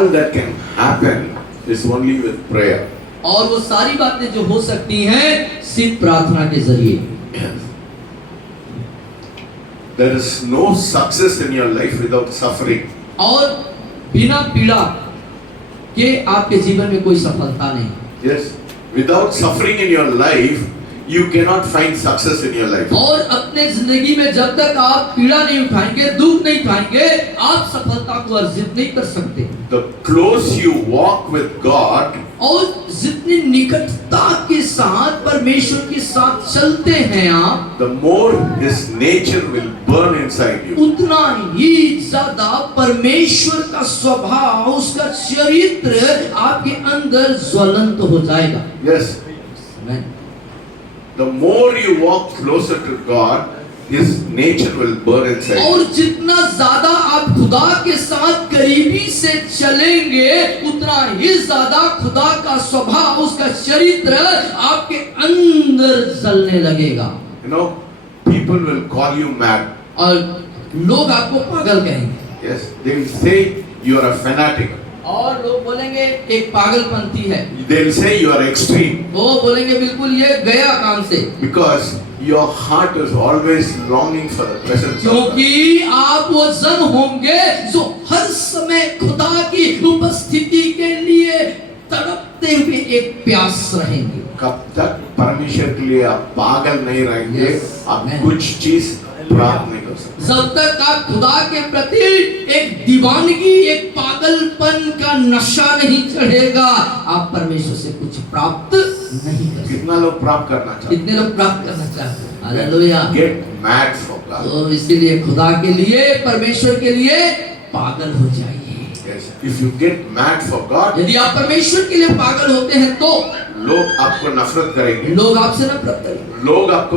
all that can happen is only with prayer. और वो सारी बातें जो हो सकती हैं सिर्फ प्रार्थना के जरिए। Yes. There is no success in your life without suffering. और बिना पीड़ा के आपके जीवन में कोई सफलता नहीं। Yes. Without suffering in your life, you cannot find success in your life. और अपने जिंदगी में जब तक आप पीड़ा नहीं उठाएंगे, दुख नहीं उठाएंगे, आप सफलता को अर्जित नहीं कर सकते। The close you walk with God, और जितनी निकटता के साथ परमेश्वर के साथ चलते हैं आप, the more His nature will burn inside you. उतना ही ज्यादा परमेश्वर का स्वभाव, उसका चरित्र आपके अंदर ज्वलंत हो जाएगा। Yes. Amen. The more you walk closer to God, His nature will burn inside you. और जितना ज्यादा आप खुदा के साथ करीबी से चलेंगे, उतना ही ज्यादा खुदा का स्वभाव, उसका चरित्र आपके अंदर जलने लगेगा। You know, people will call you mad. और लोग आपको पागल कहेंगे। Yes, they will say you are a fanatic. और लोग बोलेंगे एक पागलपंथी है। They will say you are extreme. वो बोलेंगे बिल्कुल ये गया काम से। Because your heart is always longing for the presence of God. क्योंकि आप वो जन होंगे जो हर समय खुदा की उपस्थिति के लिए तड़पते हुए एक प्यास रहेंगे। कब तक परमेश्वर के लिए आप पागल नहीं रहेंगे, Yes. आप Amen. कुछ चीज प्राप्त नहीं कर सकते। जब तक आप खुदा के प्रति एक दीवानगी, एक पागलपन का नशा नहीं चढ़ेगा, आप परमेश्वर से कुछ प्राप्त नहीं कर सकते। कितना लोग प्राप्त करना चाहते कितने लोग प्राप्त करना चाहते हैं? Hallelujah. Get mad for God. तो इसीलिए खुदा के लिए, परमेश्वर के लिए पागल हो जाइए। Yes. If you get mad for God, यदि आप परमेश्वर के लिए पागल होते हैं तो लोग आपको नफरत करेंगे, लोग आपसे नफरत करेंगे, लोग आपको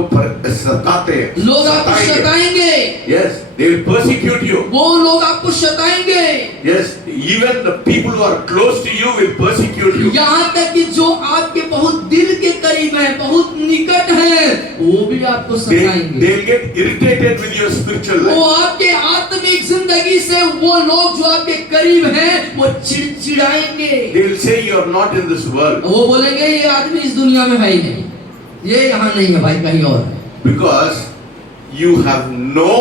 सताते हैं, लोग आपको सताएंगे। Yes, they will persecute you. वो लोग आपको सताएंगे। Yes, even the people who are close to you will persecute you. यहाँ तक कि जो आपके बहुत दिल के करीब हैं, बहुत निकट हैं, वो भी आपको सताएंगे। They will get irritated with your spiritual वो life. आपके आत्मिक जिंदगी से वो लोग जो आपके करीब हैं, वो चिड़चिड़ाएंगे। They will say you are not in this world. वो बोलेंगे ये आदमी इस दुनिया में है ही नहीं, ये यहाँ नहीं है भाई, कहीं और है। Because you have no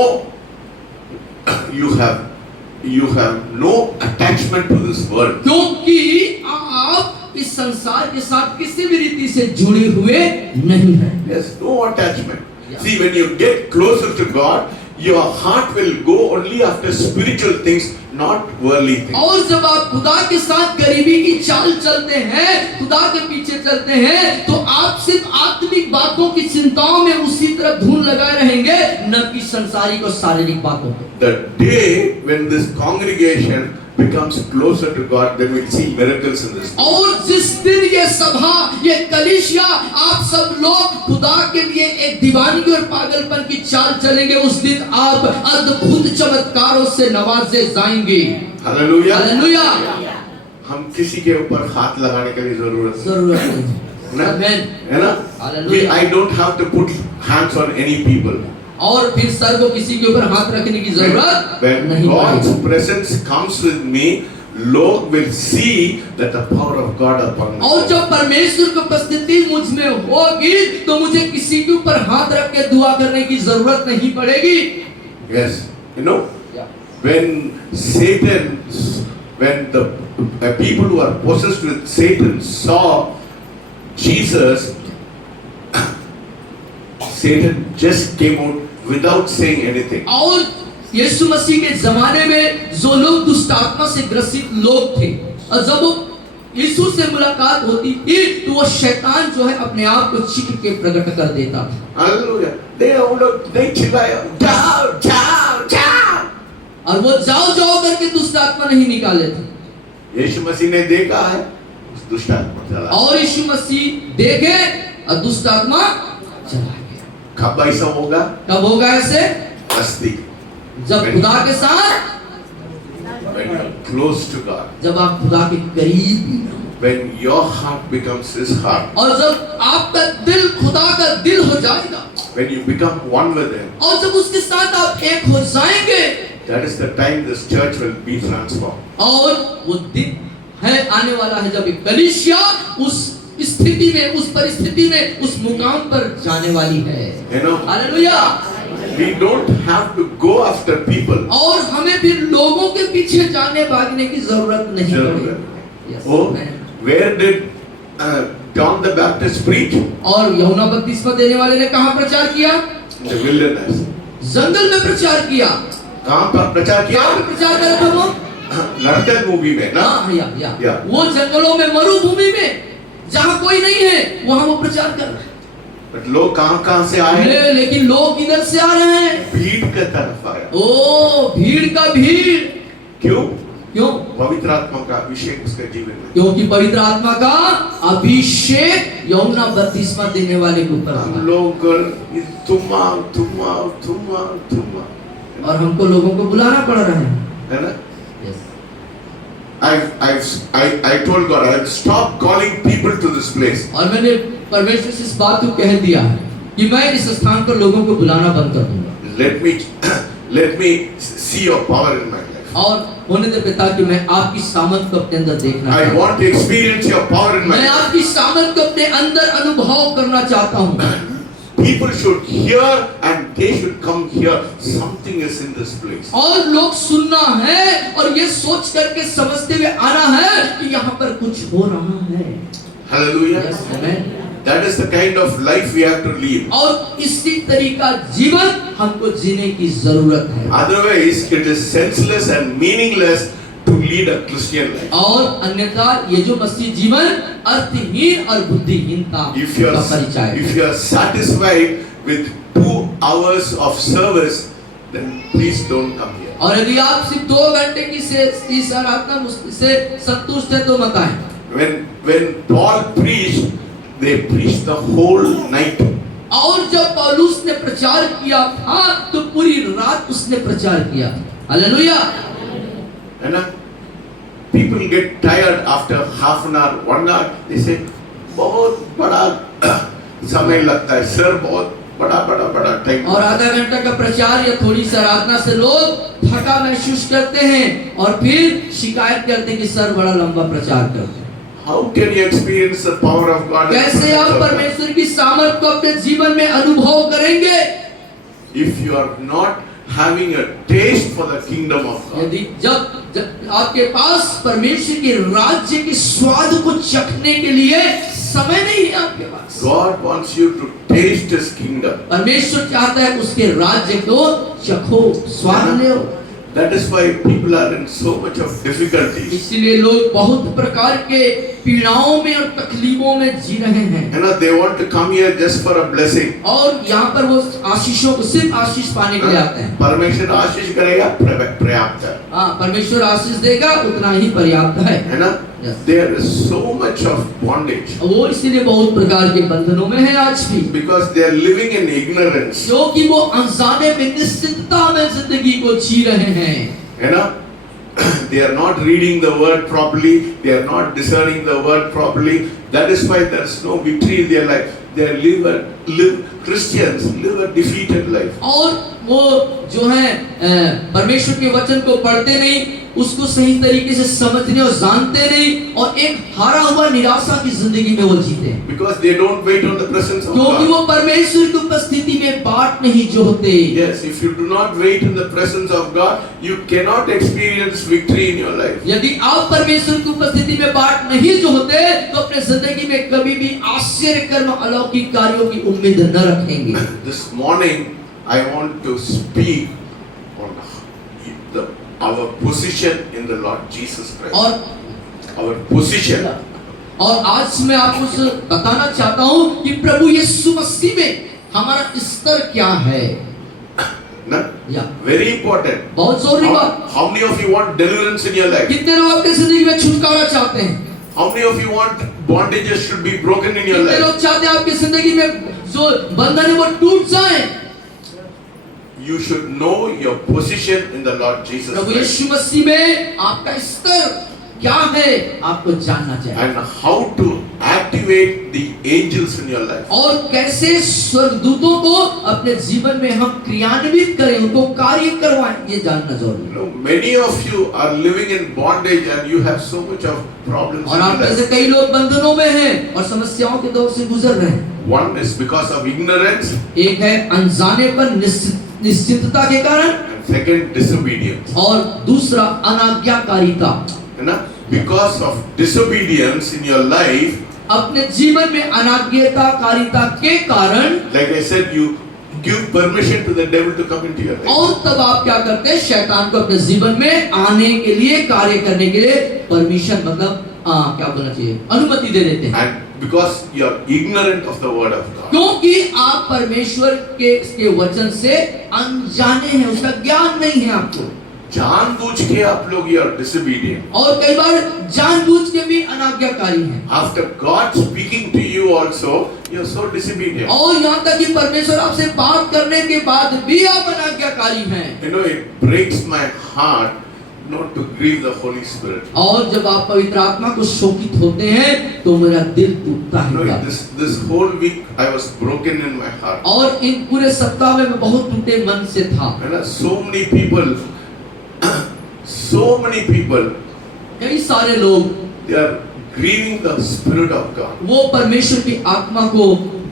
attachment to this world. क्योंकि आप इस संसार के साथ किसी भी रीति से जुड़े हुए नहीं हैं। Yes, no attachment. See, when you get closer to God, your heart will go only after spiritual things, not worldly things. और जब आप खुदा के साथ करीबी की चाल चलते हैं, खुदा के पीछे चलते हैं, तो आप सिर्फ आत्मिक बातों की चिंताओं में उसी तरह धुन लगाए रहेंगे, न कि संसारिक और शारीरिक बातों पे। The day when this congregation becomes closer to God, then we'll see miracles in this. और जिस दिन ये सभा, ये कलीसिया, आप सब लोग खुदा के लिए एक दीवानगी और पागलपन की चाल चलेंगे, उस दिन आप अद्भुत चमत्कारों से नवाजे जाएंगे। Hallelujah. हालेलुया। हम किसी के ऊपर हाथ लगाने के लिए जरूरत जरूरत नहीं है ना? Hallelujah. I don't have to put hands on any people. और फिर सर को किसी के ऊपर हाथ रखने की जरूरत When नहीं God's पड़ेगी। presence comes with me, लोग will see that the power of God upon me. और जब परमेश्वर की उपस्थिति मुझ में होगी, तो मुझे किसी के ऊपर हाथ रख के दुआ करने की जरूरत नहीं पड़ेगी। Yes, you know, when the people who are possessed with Satan saw Jesus, Satan just came out without saying anything. और यीशु मसीह के जमाने में जो लोग दुष्ट आत्मा से ग्रसित लोग थे, और जब वो यीशु से मुलाकात होती थी, तो वो शैतान जो है अपने आप को चीख के प्रकट कर देता था। Hallelujah. They चिल्लाया, जाओ जाओ जाओ, और वो जाओ जाओ करके दुष्ट आत्मा नहीं निकाले थे। यीशु मसीह ने देखा है, उस दुष्ट आत्मा चला। और यीशु मसीह देखे और दुष्ट आत्मा चला गया। कब ऐसा होगा? कब होगा ऐसे? मस्ती। जब खुदा के साथ, When you are close to God. जब आप खुदा के करीब हो, When your heart becomes His heart. और जब आपका दिल खुदा का दिल हो जाएगा, When you become one with Him. और जब उसके साथ आप एक हो जाएंगे, That is the time this church will be transformed. और वो दिन है आने वाला है जब एक कलीसिया उस स्थिति में, उस परिस्थिति में, उस मुकाम पर जाने वाली है। You know, hallelujah. we don't have to go after people. और हमें फिर लोगों के पीछे जाने भागने की जरूरत नहीं जरूरत। पड़ेगी। Yes, Oh, amen. where did John the Baptist preach? और यूहन्ना बपतिस्मा देने वाले ने कहाँ प्रचार किया? In the wilderness. जंगल में प्रचार किया। कहाँ पर प्रचार किया? कहाँ पे प्रचार कर रहे थे वो? नर्तन मूवी में ना? हाँ, या। या। वो जंगलों में, मरुभूमि में, जहाँ कोई नहीं है, वहाँ वो प्रचार कर रहे हैं। But लोग कहाँ से आए? लेकिन लोग इधर से आ रहे हैं। भीड़ के तरफ आए। ओ, भीड़ का भीड़। क्यों? क्यों? पवित्र आत्मा का अभिषेक उसके जीवन में। क्योंकि पवित्र आत्मा का अभिषेक यूहन्ना बपतिस्मा देने वाले के ऊपर हम था। लोग तुमा और हमको लोगों को बुलाना पड़ रहा है ना? Yes. I told God I'll stop calling people to this place. और मैंने परमेश्वर से इस बात को कह दिया कि मैं इस स्थान पर लोगों को बुलाना बंद कर दूंगा। Let me see your power in my life. और होने दे पिता कि मैं आपकी सामर्थ को अपने अंदर देखना I चाहता हूँ। want to experience your power in my मैं life. आपकी सामर्थ को अपने अंदर अनुभव करना चाहता हूँ। People should hear and they should come here. Something is in this place. और लोग सुनना है और ये सोच करके समझते हुए आना है कि यहाँ पर कुछ हो रहा है। Hallelujah. Yes, amen. That is the kind of life we have to live. और इसी तरीका जीवन हमको जीने की जरूरत है। Otherwise, it is senseless and meaningless to lead a Christian life. और अन्यथा ये जो मसीह जीवन अर्थहीन और बुद्धिहीनता का परिचय है। If you are satisfied with 2 hours of service, then please don't come here. और यदि आप सिर्फ 2 घंटे की इस आराधना से संतुष्ट है तो मत आए। When Paul preached, they preached the whole night. और जब पौलुस ने प्रचार किया था तो पूरी रात उसने प्रचार किया। Hallelujah. And people get tired after half an hour, 1 hour. They say, बहुत बड़ा समय लगता है सर, बहुत बड़ा टाइम। और आधा घंटा का प्रचार या थोड़ी सी आराधना से लोग थका महसूस करते हैं और फिर शिकायत करते हैं कि सर बड़ा लंबा प्रचार करते हैं। How can you experience the power of God? कैसे आप परमेश्वर की सामर्थ को अपने जीवन में अनुभव करेंगे? If you are not having a taste for the kingdom of God. यदि जब आपके पास परमेश्वर के राज्य के स्वाद को चखने के लिए समय नहीं है आपके पास। God wants you to taste His kingdom. परमेश्वर चाहता है उसके राज्य को चखो, स्वाद लो। That is why people are in so much of difficulties. इसलिए लोग बहुत प्रकार के पीड़ाओं में और तकलीफों में जी रहे हैं। You know, they want to come here just for a blessing. और यहाँ पर वो आशीषों को सिर्फ आशीष पाने के लिए आते हैं। परमेश्वर आशीष करेगा, पर्याप्त है। हाँ, परमेश्वर आशीष देगा उतना ही पर्याप्त है ना? There is so much of bondage. वो इसीलिए बहुत प्रकार के बंधनों में है आज भी। Because they are living in ignorance. क्योंकि वो अनजाने में निश्चितता में जिंदगी को जी रहे हैं। You know, they are not reading the word properly. They are not discerning the word properly. That is why there is no victory in their life. Christians live a defeated life. और वो जो है परमेश्वर के वचन को पढ़ते नहीं, उसको सही तरीके से समझने और जानते नहीं और एक हारा हुआ निराशा की जिंदगी में वो जीते हैं। Because they don't wait on the presence of क्योंकि God. वो परमेश्वर की उपस्थिति में बाट नहीं जोहते। Yes, if you do not wait in the presence of God, you cannot experience victory in your life. यदि आप परमेश्वर की उपस्थिति में बाट नहीं जोहते तो अपने जिंदगी में कभी भी आश्चर्य कर्म अलौकिक कार्यों की उम्मीद न रखेंगे। This morning I want to speak on our position in the Lord Jesus Christ. और our position. और आज मैं आपको बताना चाहता हूँ कि प्रभु यीशु मसीह में हमारा स्तर क्या है। ना? Very important. बहुत जरूरी बात। How many of you want deliverance in your life? कितने लोग अपनी जिंदगी में छुटकारा चाहते हैं? How many of you want bondages should be broken in your कितने life? लोग चाहते हैं आपकी जिंदगी में जो बंधन है वो टूट जाए? You should know your position in the Lord Jesus Prabhu Christ. यीशु मसीह में आपका स्तर क्या है आपको जानना चाहिए, and how to activate the angels in your life. और कैसे स्वर्गदूतों को अपने जीवन में हम क्रियान्वित करें, उनको कार्य करवाएं, ये जानना जरूरी है। You know, many of you are living in bondage and you have so much of problems और in आप your में life. से कई लोग बंधनों में हैं और समस्याओं के दौर से गुजर रहे हैं। One is because of ignorance, एक है अनजाने पर निश्चितता के कारण, and second disobedience. और दूसरा अनाज्ञाकारिता। You know, because of disobedience in your life, अपने जीवन में अनाज्ञाकारिता के कारण, like I said, you give permission to the devil to come into your life. और तब आप क्या करते हैं, शैतान को अपने जीवन में आने के लिए, कार्य करने के लिए परमिशन, मतलब क्या बोलना चाहिए, अनुमति दे देते हैं। And because you are ignorant of the word of God. क्योंकि आप परमेश्वर के वचन से अनजाने हैं, उसका ज्ञान नहीं है आपको, जानबूझ के आप लोग you are disobedient. और कई बार जानबूझ के भी अनाज्ञाकारी हैं। After God speaking to you also, you are so disobedient. और यहाँ तक कि परमेश्वर आपसे बात करने के बाद भी आप अनाज्ञाकारी हैं। You know, it breaks my heart not to grieve the Holy Spirit. और जब आप पवित्र आत्मा को शोकित होते हैं तो मेरा दिल टूटता You know, है। this whole week I was broken in my heart. और इन पूरे सप्ताह में मैं बहुत टूटे मन से था। And so many people, कई सारे लोग they are grieving the Spirit of God. वो परमेश्वर की आत्मा को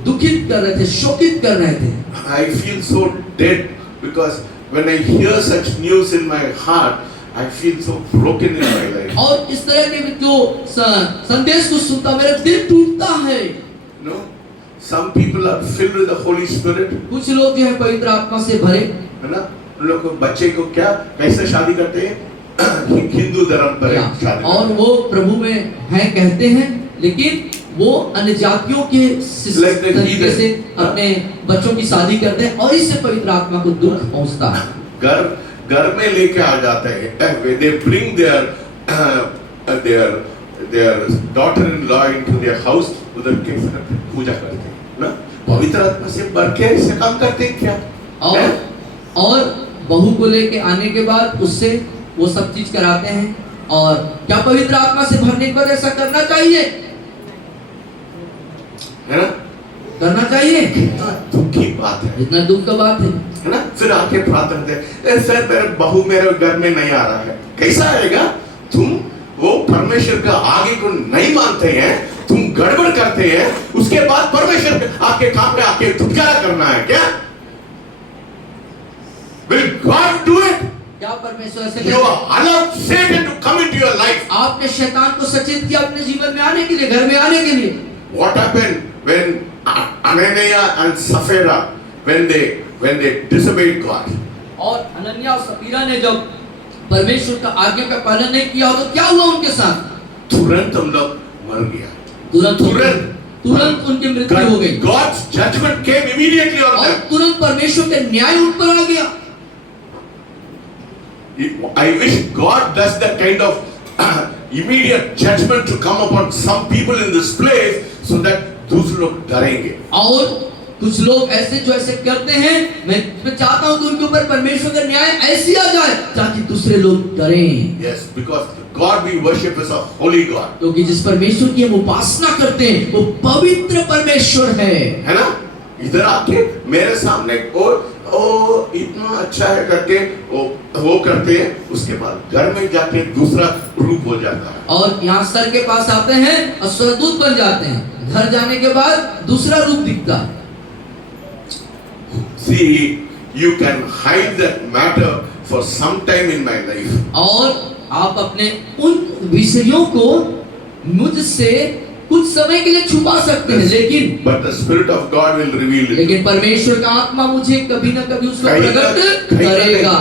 दुखित कर रहे थे, शोकित कर रहे थे। I feel so dead because when I hear such news in my heart, I feel so broken in my life. और इस तरह के जो संदेश को सुनता मेरा दिल टूटता है। You know, some people are filled with the Holy Spirit. कुछ लोग जो है पवित्र आत्मा से भरे, है ना, उन लोग को बच्चे को क्या कैसे शादी करते हैं, हिंदू धर्म पर शादी और करते वो प्रभु में हैं कहते हैं, लेकिन वो अन्य जातियों के तरीके से अपने बच्चों की शादी करते हैं, और इससे पवित्र आत्मा को दुख पहुंचता है। घर में लेके आ जाते हैं, they bring their daughter-in-law into their house, उधर के पूजा करते हैं ना, पवित्र आत्मा से भर के ऐसे काम करते हैं क्या? और बहू को लेके आने के बाद उससे वो सब चीज कराते हैं, और क्या पवित्र आत्मा से भरने के बाद ऐसा करना चाहिए? है ना, करना चाहिए। कितना दुख की बात है, इतना दुख का बात है ना। फिर आके प्रार्थना करते हैं, सर मेरा बहू मेरे घर में नहीं आ रहा है। कैसा आएगा? तुम वो परमेश्वर का आगे को नहीं मानते हैं, तुम गड़बड़ करते हैं, उसके बाद परमेश्वर आपके काम में आके छुटकारा करना है क्या? Will God do it? क्या परमेश्वर ऐसे You allowed Satan to come into your life. आपने शैतान को सचेत किया अपने जीवन में आने के लिए, घर में आने के लिए। What happened when Ananias and Sapphira, when they disobeyed God? और अनन्या और सपीरा ने जब परमेश्वर का आज्ञा का पालन नहीं किया तो क्या हुआ उनके साथ? तुरंत हम लोग मर गया। तुरंत उनकी मृत्यु हो गई। God's judgment came immediately on और them. तुरंत परमेश्वर का न्याय उन पर आ गया। I wish God does that kind of immediate judgment to come upon some people in this place so that दूसरे लोग डरेंगे। और कुछ लोग ऐसे जो ऐसे करते हैं, मैं चाहता हूं कि उनके ऊपर परमेश्वर का न्याय ऐसी आ जाए ताकि दूसरे लोग डरें। Yes, because God we worship is a holy God. क्योंकि जिस परमेश्वर की हम उपासना करते हैं वो पवित्र परमेश्वर है ना? इधर आके मेरे सामने ओ इतना अच्छा है करके वो करते हैं, उसके बाद घर में जाके दूसरा रूप हो जाता है। और यहाँ सर के पास आते हैं और स्वर्गदूत बन जाते हैं, घर जाने के बाद दूसरा रूप दिखता है। See, you can hide that matter for some time in my life. और आप अपने उन विषयों को मुझसे कुछ समय के लिए छुपा सकते हैं, लेकिन But the Spirit of God will reveal it. लेकिन परमेश्वर का आत्मा मुझे कभी न कभी उसको प्रकट करेगा,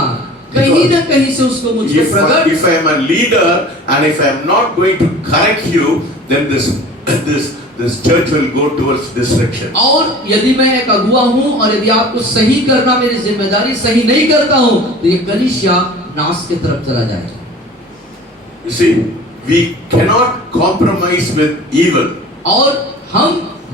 कहीं न कहीं से उसको मुझे प्रकट। If I am a leader and if I am not going to correct you, then this church will go towards destruction. और यदि मैं एक अगुआ हूँ और यदि आपको सही करना मेरी जिम्मेदारी सही नहीं करता हूँ तो ये कलीसिया नाश की तरफ चला जाएगा। You see, we cannot compromise with evil. और हम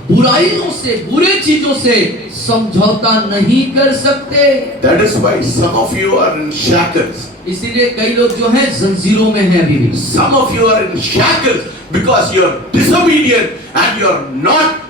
बुराइयों से, बुरे चीजों से समझौता नहीं कर सकते। That is why some of you are in shackles. इसीलिए कई लोग जो हैं जंजीरों में हैं अभी भी। Some of you are in shackles because you are disobedient and you are not,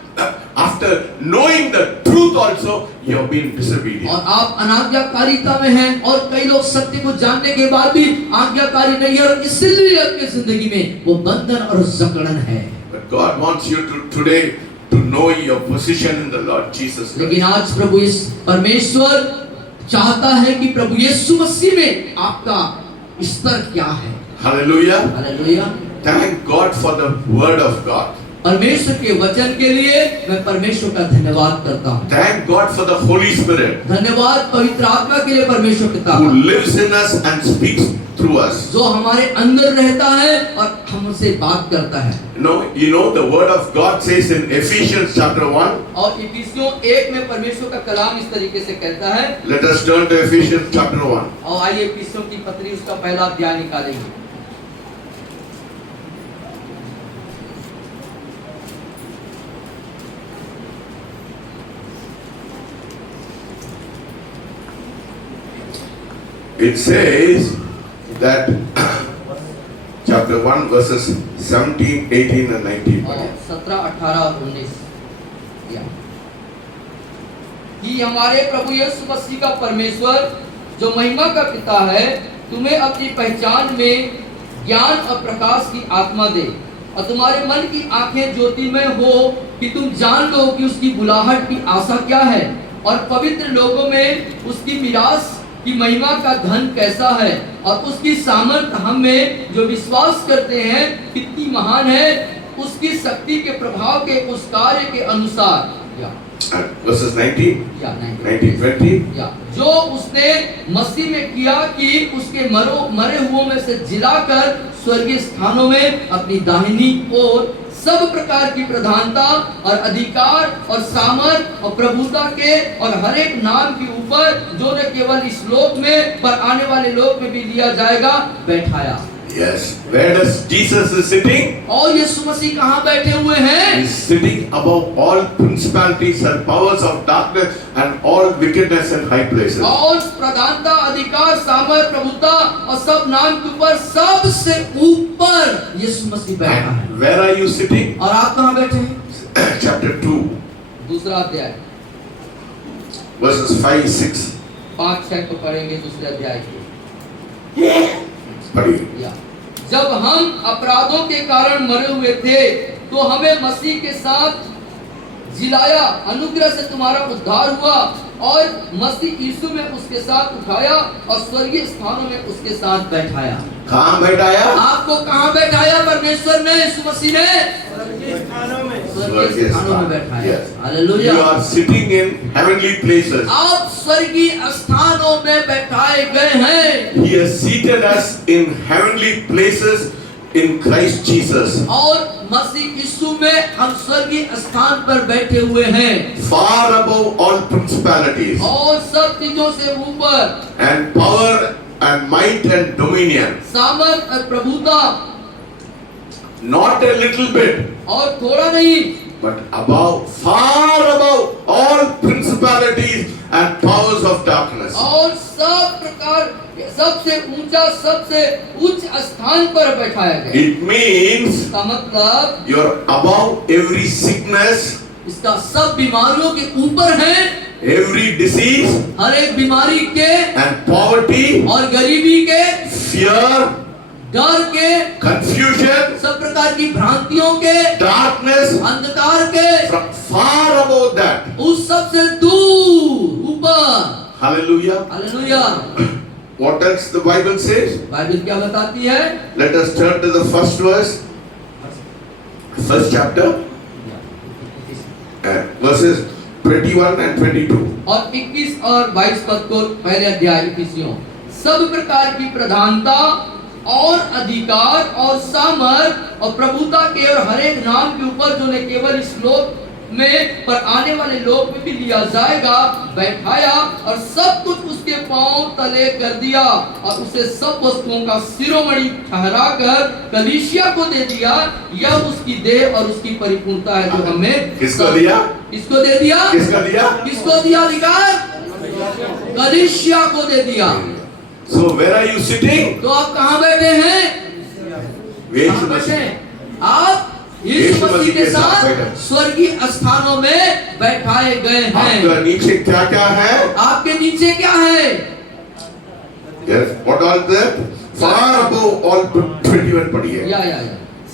after knowing the truth also, you have been disobedient. और आप अनाज्ञाकारिता में हैं और कई लोग सत्य को जानने के बाद भी आज्ञाकारी नहीं है और इसलिए आपकी जिंदगी में वो बंधन और जकड़न है। But God wants you to today to know your position in the Lord Jesus Christ. लेकिन आज प्रभु इस परमेश्वर चाहता है कि प्रभु यीशु मसीह में आपका स्तर क्या है। Hallelujah. Hallelujah. Thank God for the word of God. परमेश्वर के वचन के लिए मैं परमेश्वर का धन्यवाद करता हूँ। Thank God for the Holy Spirit धन्यवाद पवित्र आत्मा के लिए परमेश्वर पिता who का, lives in us and speaks through us. जो हमारे अंदर रहता है और हमसे बात करता है। You know the word of God says in Ephesians chapter 1. और इफिसियों 1 में परमेश्वर का कलाम इस तरीके से कहता है। Let us turn to Ephesians chapter 1. और आइए इफिसियों की पत्री उसका पहला अध्याय निकालेंगे। It says that chapter 1 verses 17, 18 and 19. और 17, 18 और 19 कि हमारे प्रभु यीशु मसीह का परमेश्वर जो महिमा का पिता है तुम्हें अपनी पहचान में ज्ञान और प्रकाश की आत्मा दे और तुम्हारे मन की आंखें ज्योतिमय हो कि तुम जान लो कि उसकी बुलाहट की आशा क्या है और पवित्र लोगों में उसकी मिरास की महिमा का धन कैसा है और उसकी सामर्थ हम में जो विश्वास करते हैं कितनी महान है उसकी शक्ति के प्रभाव के उस कार्य के अनुसार। Verses 19, 19, 20. जो उसने मसीह में किया कि उसके मरे हुओं में से जिलाकर स्वर्गीय स्थानों में अपनी दाहिनी ओर सब प्रकार की प्रधानता और अधिकार और सामर्थ और प्रभुता के और हर एक नाम के ऊपर जो न केवल इस लोक में पर आने वाले लोक में भी लिया जाएगा बैठाया। Yes, where does Jesus is sitting? और यीशु मसीह कहाँ बैठे हुए हैं? He is sitting above all principalities and powers of darkness and all wickedness in high places. और प्रधानता, अधिकार, सामर्थ, प्रभुता और सब नाम के ऊपर सबसे ऊपर यीशु मसीह बैठा है। And where are you sitting? और आप कहाँ बैठे हैं? Chapter 2, दूसरा अध्याय verses 5, 6. 5-6 को पढ़ेंगे दूसरे अध्याय को। पढ़िए। जब हम अपराधों के कारण मरे हुए थे तो हमें मसीह के साथ जिलाया, अनुग्रह से तुम्हारा उद्धार हुआ और मसीह यीशु में उसके साथ उठाया और स्वर्गीय स्थानों में उसके साथ बैठाया। कहाँ बैठाया? आपको कहाँ बैठाया? परमेश्वर ने, यीशु मसीह ने स्वर्गीय स्थानों में बैठाया। Hallelujah. You are sitting in heavenly places. आप स्वर्गीय स्थानों में बैठाए गए हैं। He has seated us in heavenly places in Christ Jesus. और मसीह यीशु में हम स्वर्गीय स्थान पर बैठे हुए हैं। Far above all principalities और सब चीजों से ऊपर and power and might and dominion. सामर्थ और प्रभुता, Not a little bit, और थोड़ा नहीं but above, far above all principalities and powers of darkness. और सब प्रकार सबसे ऊंचा, सबसे उच्च स्थान पर बैठाया गया। It means इसका मतलब you're above every sickness, इसका सब बीमारियों के ऊपर है, every disease हर एक बीमारी के and poverty, और गरीबी के, fear, डर के, confusion, सब प्रकार की भ्रांतियों के, darkness, अंधकार के, from far above that. उस सबसे दूर ऊपर। Hallelujah. Hallelujah. What else the Bible says? Bible क्या बताती है? Let us turn to the first verse, first chapter, verses 21 and 22. और 21 और 22 पद को पहले अध्याय इफिसियों। सब प्रकार की प्रधानता और अधिकार और सामर्थ और प्रभुता के और हर एक नाम के ऊपर जो न केवल इस लोक में पर आने वाले लोक में भी लिया जाएगा, बैठाया और सब कुछ उसके पांव तले कर दिया और उसे सब वस्तुओं का शिरोमणि ठहराकर कलीसिया को दे दिया। यह उसकी देह और उसकी परिपूर्णता है जो हमें किसको दिया? किसको दे दिया? किसका दिया? किसको दिया अधिकार? कलीसिया को दे दिया। So where are you sitting? तो आप कहाँ बैठे हैं? यीशु कहाँ बैठे मसीह। हैं? आप यीशु मसीह के साथ स्वर्गीय स्थानों में बैठाए गए हैं। आपका नीचे क्या क्या है? आपके नीचे क्या है? Yes, what all that? Far above all 21 पढ़िए। या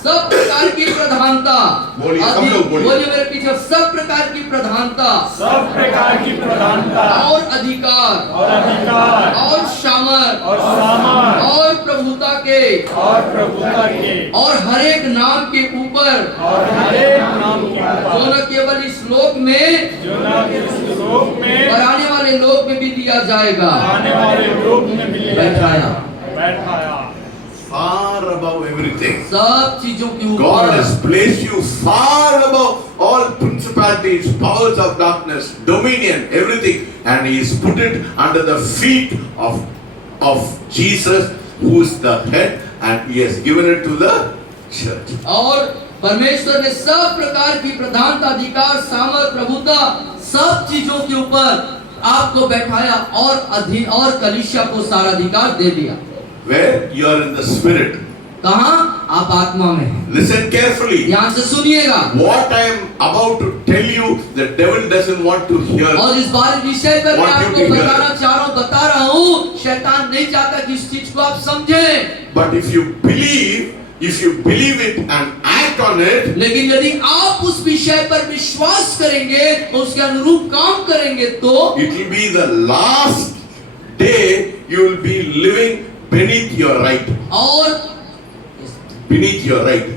सब प्रकार की प्रधानता। बोलिए, सब लोग बोलिए। बोलिए मेरे पीछे, सब प्रकार की प्रधानता, सब प्रकार की प्रधानता और अधिकार और अधिकार और सामर्थ और सामर्थ और प्रभुता के और प्रभुता के और हर एक नाम के ऊपर और हरेक नाम के जो ऊपर न केवल इस लोक में जो न इस लोक में और आने वाले लोक में भी दिया जाएगा। आने वाले लोक में भी लिया बैठाया। बैठाया। Far above everything. सब चीजों के God ऊपर has placed you far above all principalities, powers of darkness, dominion, everything, and He has put it under the feet of Jesus, who is the head, and He has given it to the church. और परमेश्वर ने सब प्रकार की प्रधानता, अधिकार, सामर्थ, प्रभुता सब चीजों के ऊपर आपको बैठाया और कलीसिया को सारा अधिकार दे दिया। Where you are in the spirit. कहाँ? आप आत्मा में हैं। Listen carefully. ध्यान से सुनिएगा। What I am about to tell you, the devil doesn't want to hear. और इस बारे विषय पर मैं What you आपको can hear. बता रहा हूँ, शैतान नहीं चाहता कि इस चीज को आप समझें। But if you believe it and act on it, लेकिन यदि आप उस विषय पर विश्वास करेंगे और उसके अनुरूप काम करेंगे तो it will be the last day you will be living beneath your right. और Beneath your right.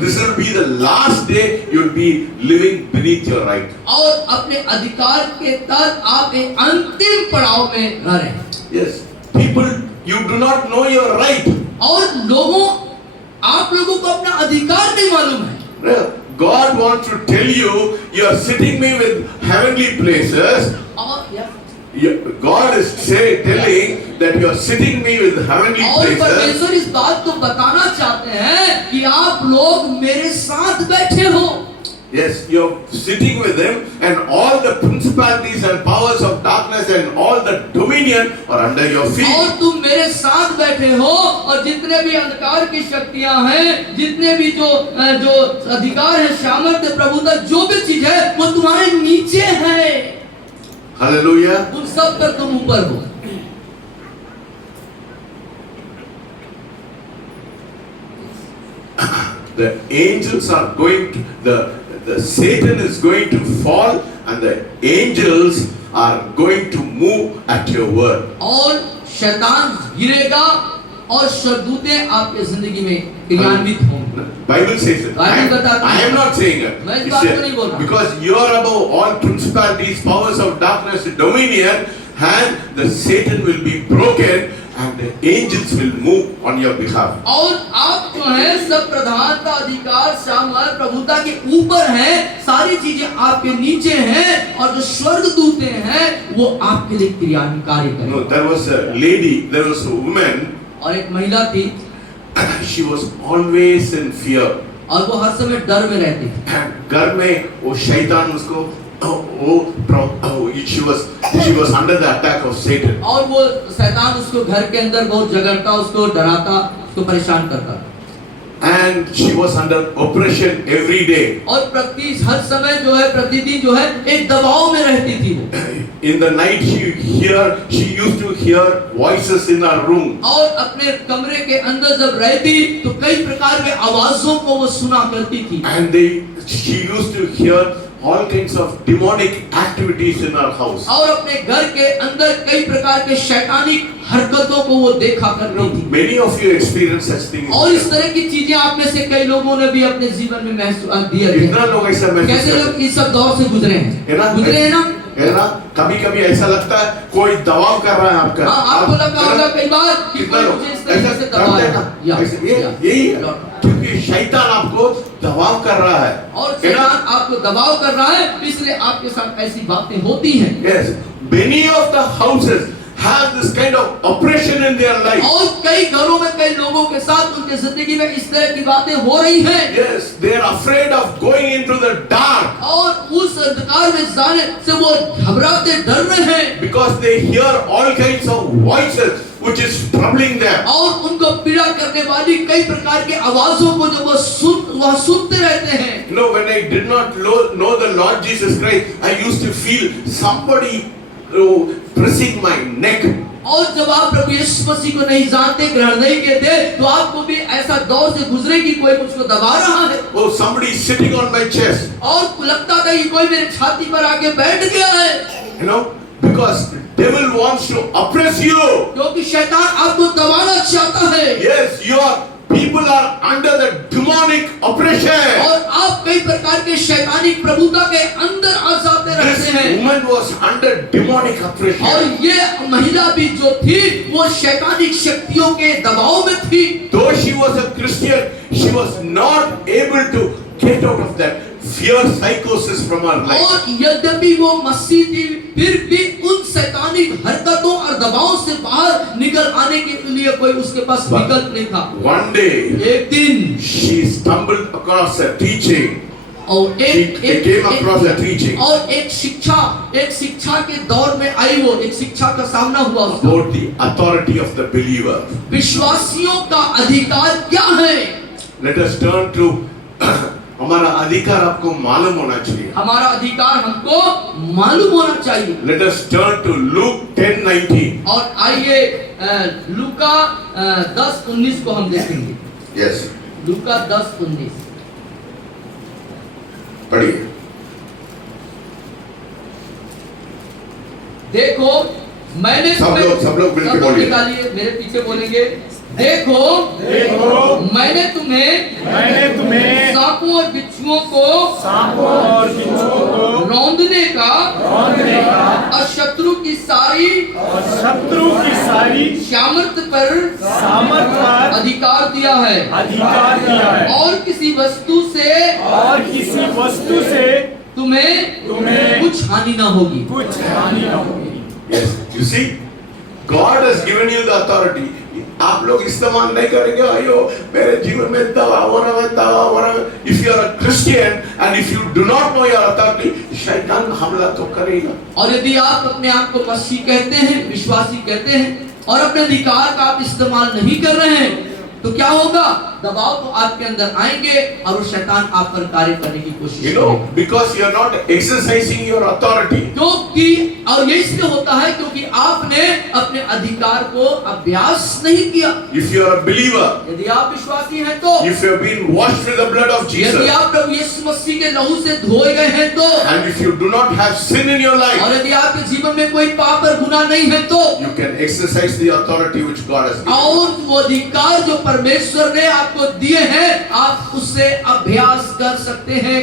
This will be the last day you will be living beneath your right. और अपने अधिकार के तहत आप एक अंतिम पड़ाव में रह रहे हैं। Yes. People, you do not know your right. और आप लोगों को अपना अधिकार नहीं मालूम है। God wants to tell you, you are sitting me with heavenly places. और God is telling that you are sitting me with heavenly और places. परमेश्वर इस बात को बताना चाहते हैं कि आप लोग मेरे साथ बैठे हो। Yes, you are sitting with Him, and all the principalities and powers of darkness and all the dominion are under your feet. और तुम मेरे साथ बैठे हो और जितने भी अंधकार की शक्तियां हैं, जितने भी जो अधिकार है, सामर्थ्य, प्रभुता, जो भी चीज है वो तुम्हारे नीचे है। Hallelujah. उन सब पर तुम ऊपर हो। The angels are going to, the Satan is going to fall, and the angels are going to move at your word. और शैतान गिरेगा और स्वर्गदूतें आपकी जिंदगी में क्रियान्वित होंगे। Bible says it. I am not saying it. मैं इस बात को नहीं बोल रहा। Because you are above all principalities, powers of darkness, dominion, and the Satan will be broken, and the angels will move on your behalf. और आप जो हैं सब प्रधानता, अधिकार, सामर्थ, प्रभुता के ऊपर हैं, सारी चीजें आपके नीचे हैं और जो स्वर्गदूतें हैं वो आपके लिए क्रियान्वित कार्य करेंगे। No, there was a lady, there was a woman. और एक महिला थी, She was always in fear. और वो हर समय डर में रहती थी। And घर में वो शैतान उसको she was under the attack of Satan. और वो शैतान उसको घर के अंदर बहुत झगड़ता, उसको डराता, उसको परेशान करता। And she was under oppression every day. और हर समय जो है, प्रतिदिन जो है एक दबाव में रहती थी वो। In the night she used to hear voices in her room. और अपने कमरे के अंदर जब रहती तो कई प्रकार के आवाजों को वो सुना करती थी। And she used to hear all kinds of demonic activities in her house. और अपने घर के अंदर कई प्रकार के शैतानिक हरकतों को वो देखा करती थी। Many of you experience such things. और इस तरह की चीजें आप में से कई लोगों ने भी अपने जीवन में महसूस किया है। कितना लोग ऐसा महसूस कैसे करते लोग इस सब दौर से गुजरे हैं? गुजरे हैं ना? है ना? कभी ऐसा लगता है कोई दबाव कर रहा है आपका। आपको लगा होगा कई बार कि कितना कोई लोग मुझे इस तरीके से दबा रहा है। यही है, क्योंकि शैतान आपको दबा दबाव कर रहा है, और है ना? शैतान आपको दबाव कर रहा है, इसलिए आपके साथ ऐसी बातें होती हैं। Yes, many of the houses have this kind of oppression in their life. और कई घरों में कई लोगों के साथ उनके जिंदगी में इस तरह की बातें हो रही हैं। Yes, they are afraid of going into the dark और उस अंधकार में जाने से वो घबराते डर रहे हैं, because they hear all kinds of voices which is troubling them. और उनको पीड़ा करने वाली कई प्रकार के आवाजों को जो वह सुनते रहते हैं। You know, when I did not know the Lord Jesus Christ, I used to feel somebody pressing my neck. और जब आप प्रभु यीशु मसीह को नहीं जानते, ग्रहण नहीं किए, तो आपको भी ऐसा दौर से गुजरे कि कोई मुझको दबा रहा है, Oh, somebody is sitting on my chest. और लगता था कि कोई मेरे छाती पर आके बैठ गया है। You know, because devil wants to oppress you. क्योंकि शैतान आपको दबाना चाहता है, Yes, your people are under the demonic oppression. और आप कई प्रकार के शैतानिक प्रभुता के अंदर आ जाते रहते This हैं। woman was under demonic और oppression. ये महिला भी जो थी वो शैतानिक शक्तियों के दबाव में थी। Though she was a Christian, she was not able to get out of that fear psychosis from her life. और यद्यपि वो मसीह थी, फिर भी उन शैतानिक हरकतों और दबाव से बाहर निकल आने के लिए कोई उसके पास विकल्प नहीं था। One day, एक दिन she stumbled across a teaching. और She came across a teaching और एक शिक्षा के दौर में आई, वो एक शिक्षा का सामना हुआ उसको। about the authority of the believer. विश्वासियों का अधिकार क्या है? Let us turn to हमारा अधिकार आपको मालूम होना चाहिए. हमारा अधिकार हमको मालूम होना चाहिए। Let us turn to Luke 10:19. और आइए लूका 10:19 को हम देखेंगे। Yes, लूका 10:19 पढ़िए. देखो मैंने सब लोग मिलके बोलिए. निकालिए, मेरे पीछे बोलेंगे। देखो मैंने तुम्हें सांपों और बिच्छुओं को रौंदने का और शत्रु की सारी सामर्थ पर अधिकार दिया है, और किसी वस्तु से तुम्हें कुछ हानि ना होगी। Yes, you see, God has given you the authority. आप लोग इस्तेमाल नहीं करेंगे, अयो मेरे जीवन में दवा हो रहा है. If you are a Christian and if you do not know your authority, शैतान हमला तो करेगा. और यदि आप अपने आप को मसीह कहते हैं, विश्वासी कहते हैं, और अपने अधिकार का आप इस्तेमाल नहीं कर रहे हैं, तो क्या होगा? दबाव तो आपके अंदर आएंगे और वो शैतान आप पर कार्य करने की कोशिश You know, करेगा। because you are not exercising your authority. क्योंकि और ये इसलिए होता है क्योंकि आपने अपने अधिकार को अभ्यास नहीं किया। If you are a believer, यदि आप विश्वासी हैं तो, if you have been washed with the blood of यदि Jesus, आप प्रभु यीशु मसीह के लहू से धोए गए हैं तो, and if you do not have sin in your life, और यदि आपके जीवन में कोई पाप और गुनाह नहीं है तो, you can exercise the authority which God has given. और वो अधिकार जो परमेश्वर ने आपको दिए हैं, आप उससे अभ्यास कर सकते हैं,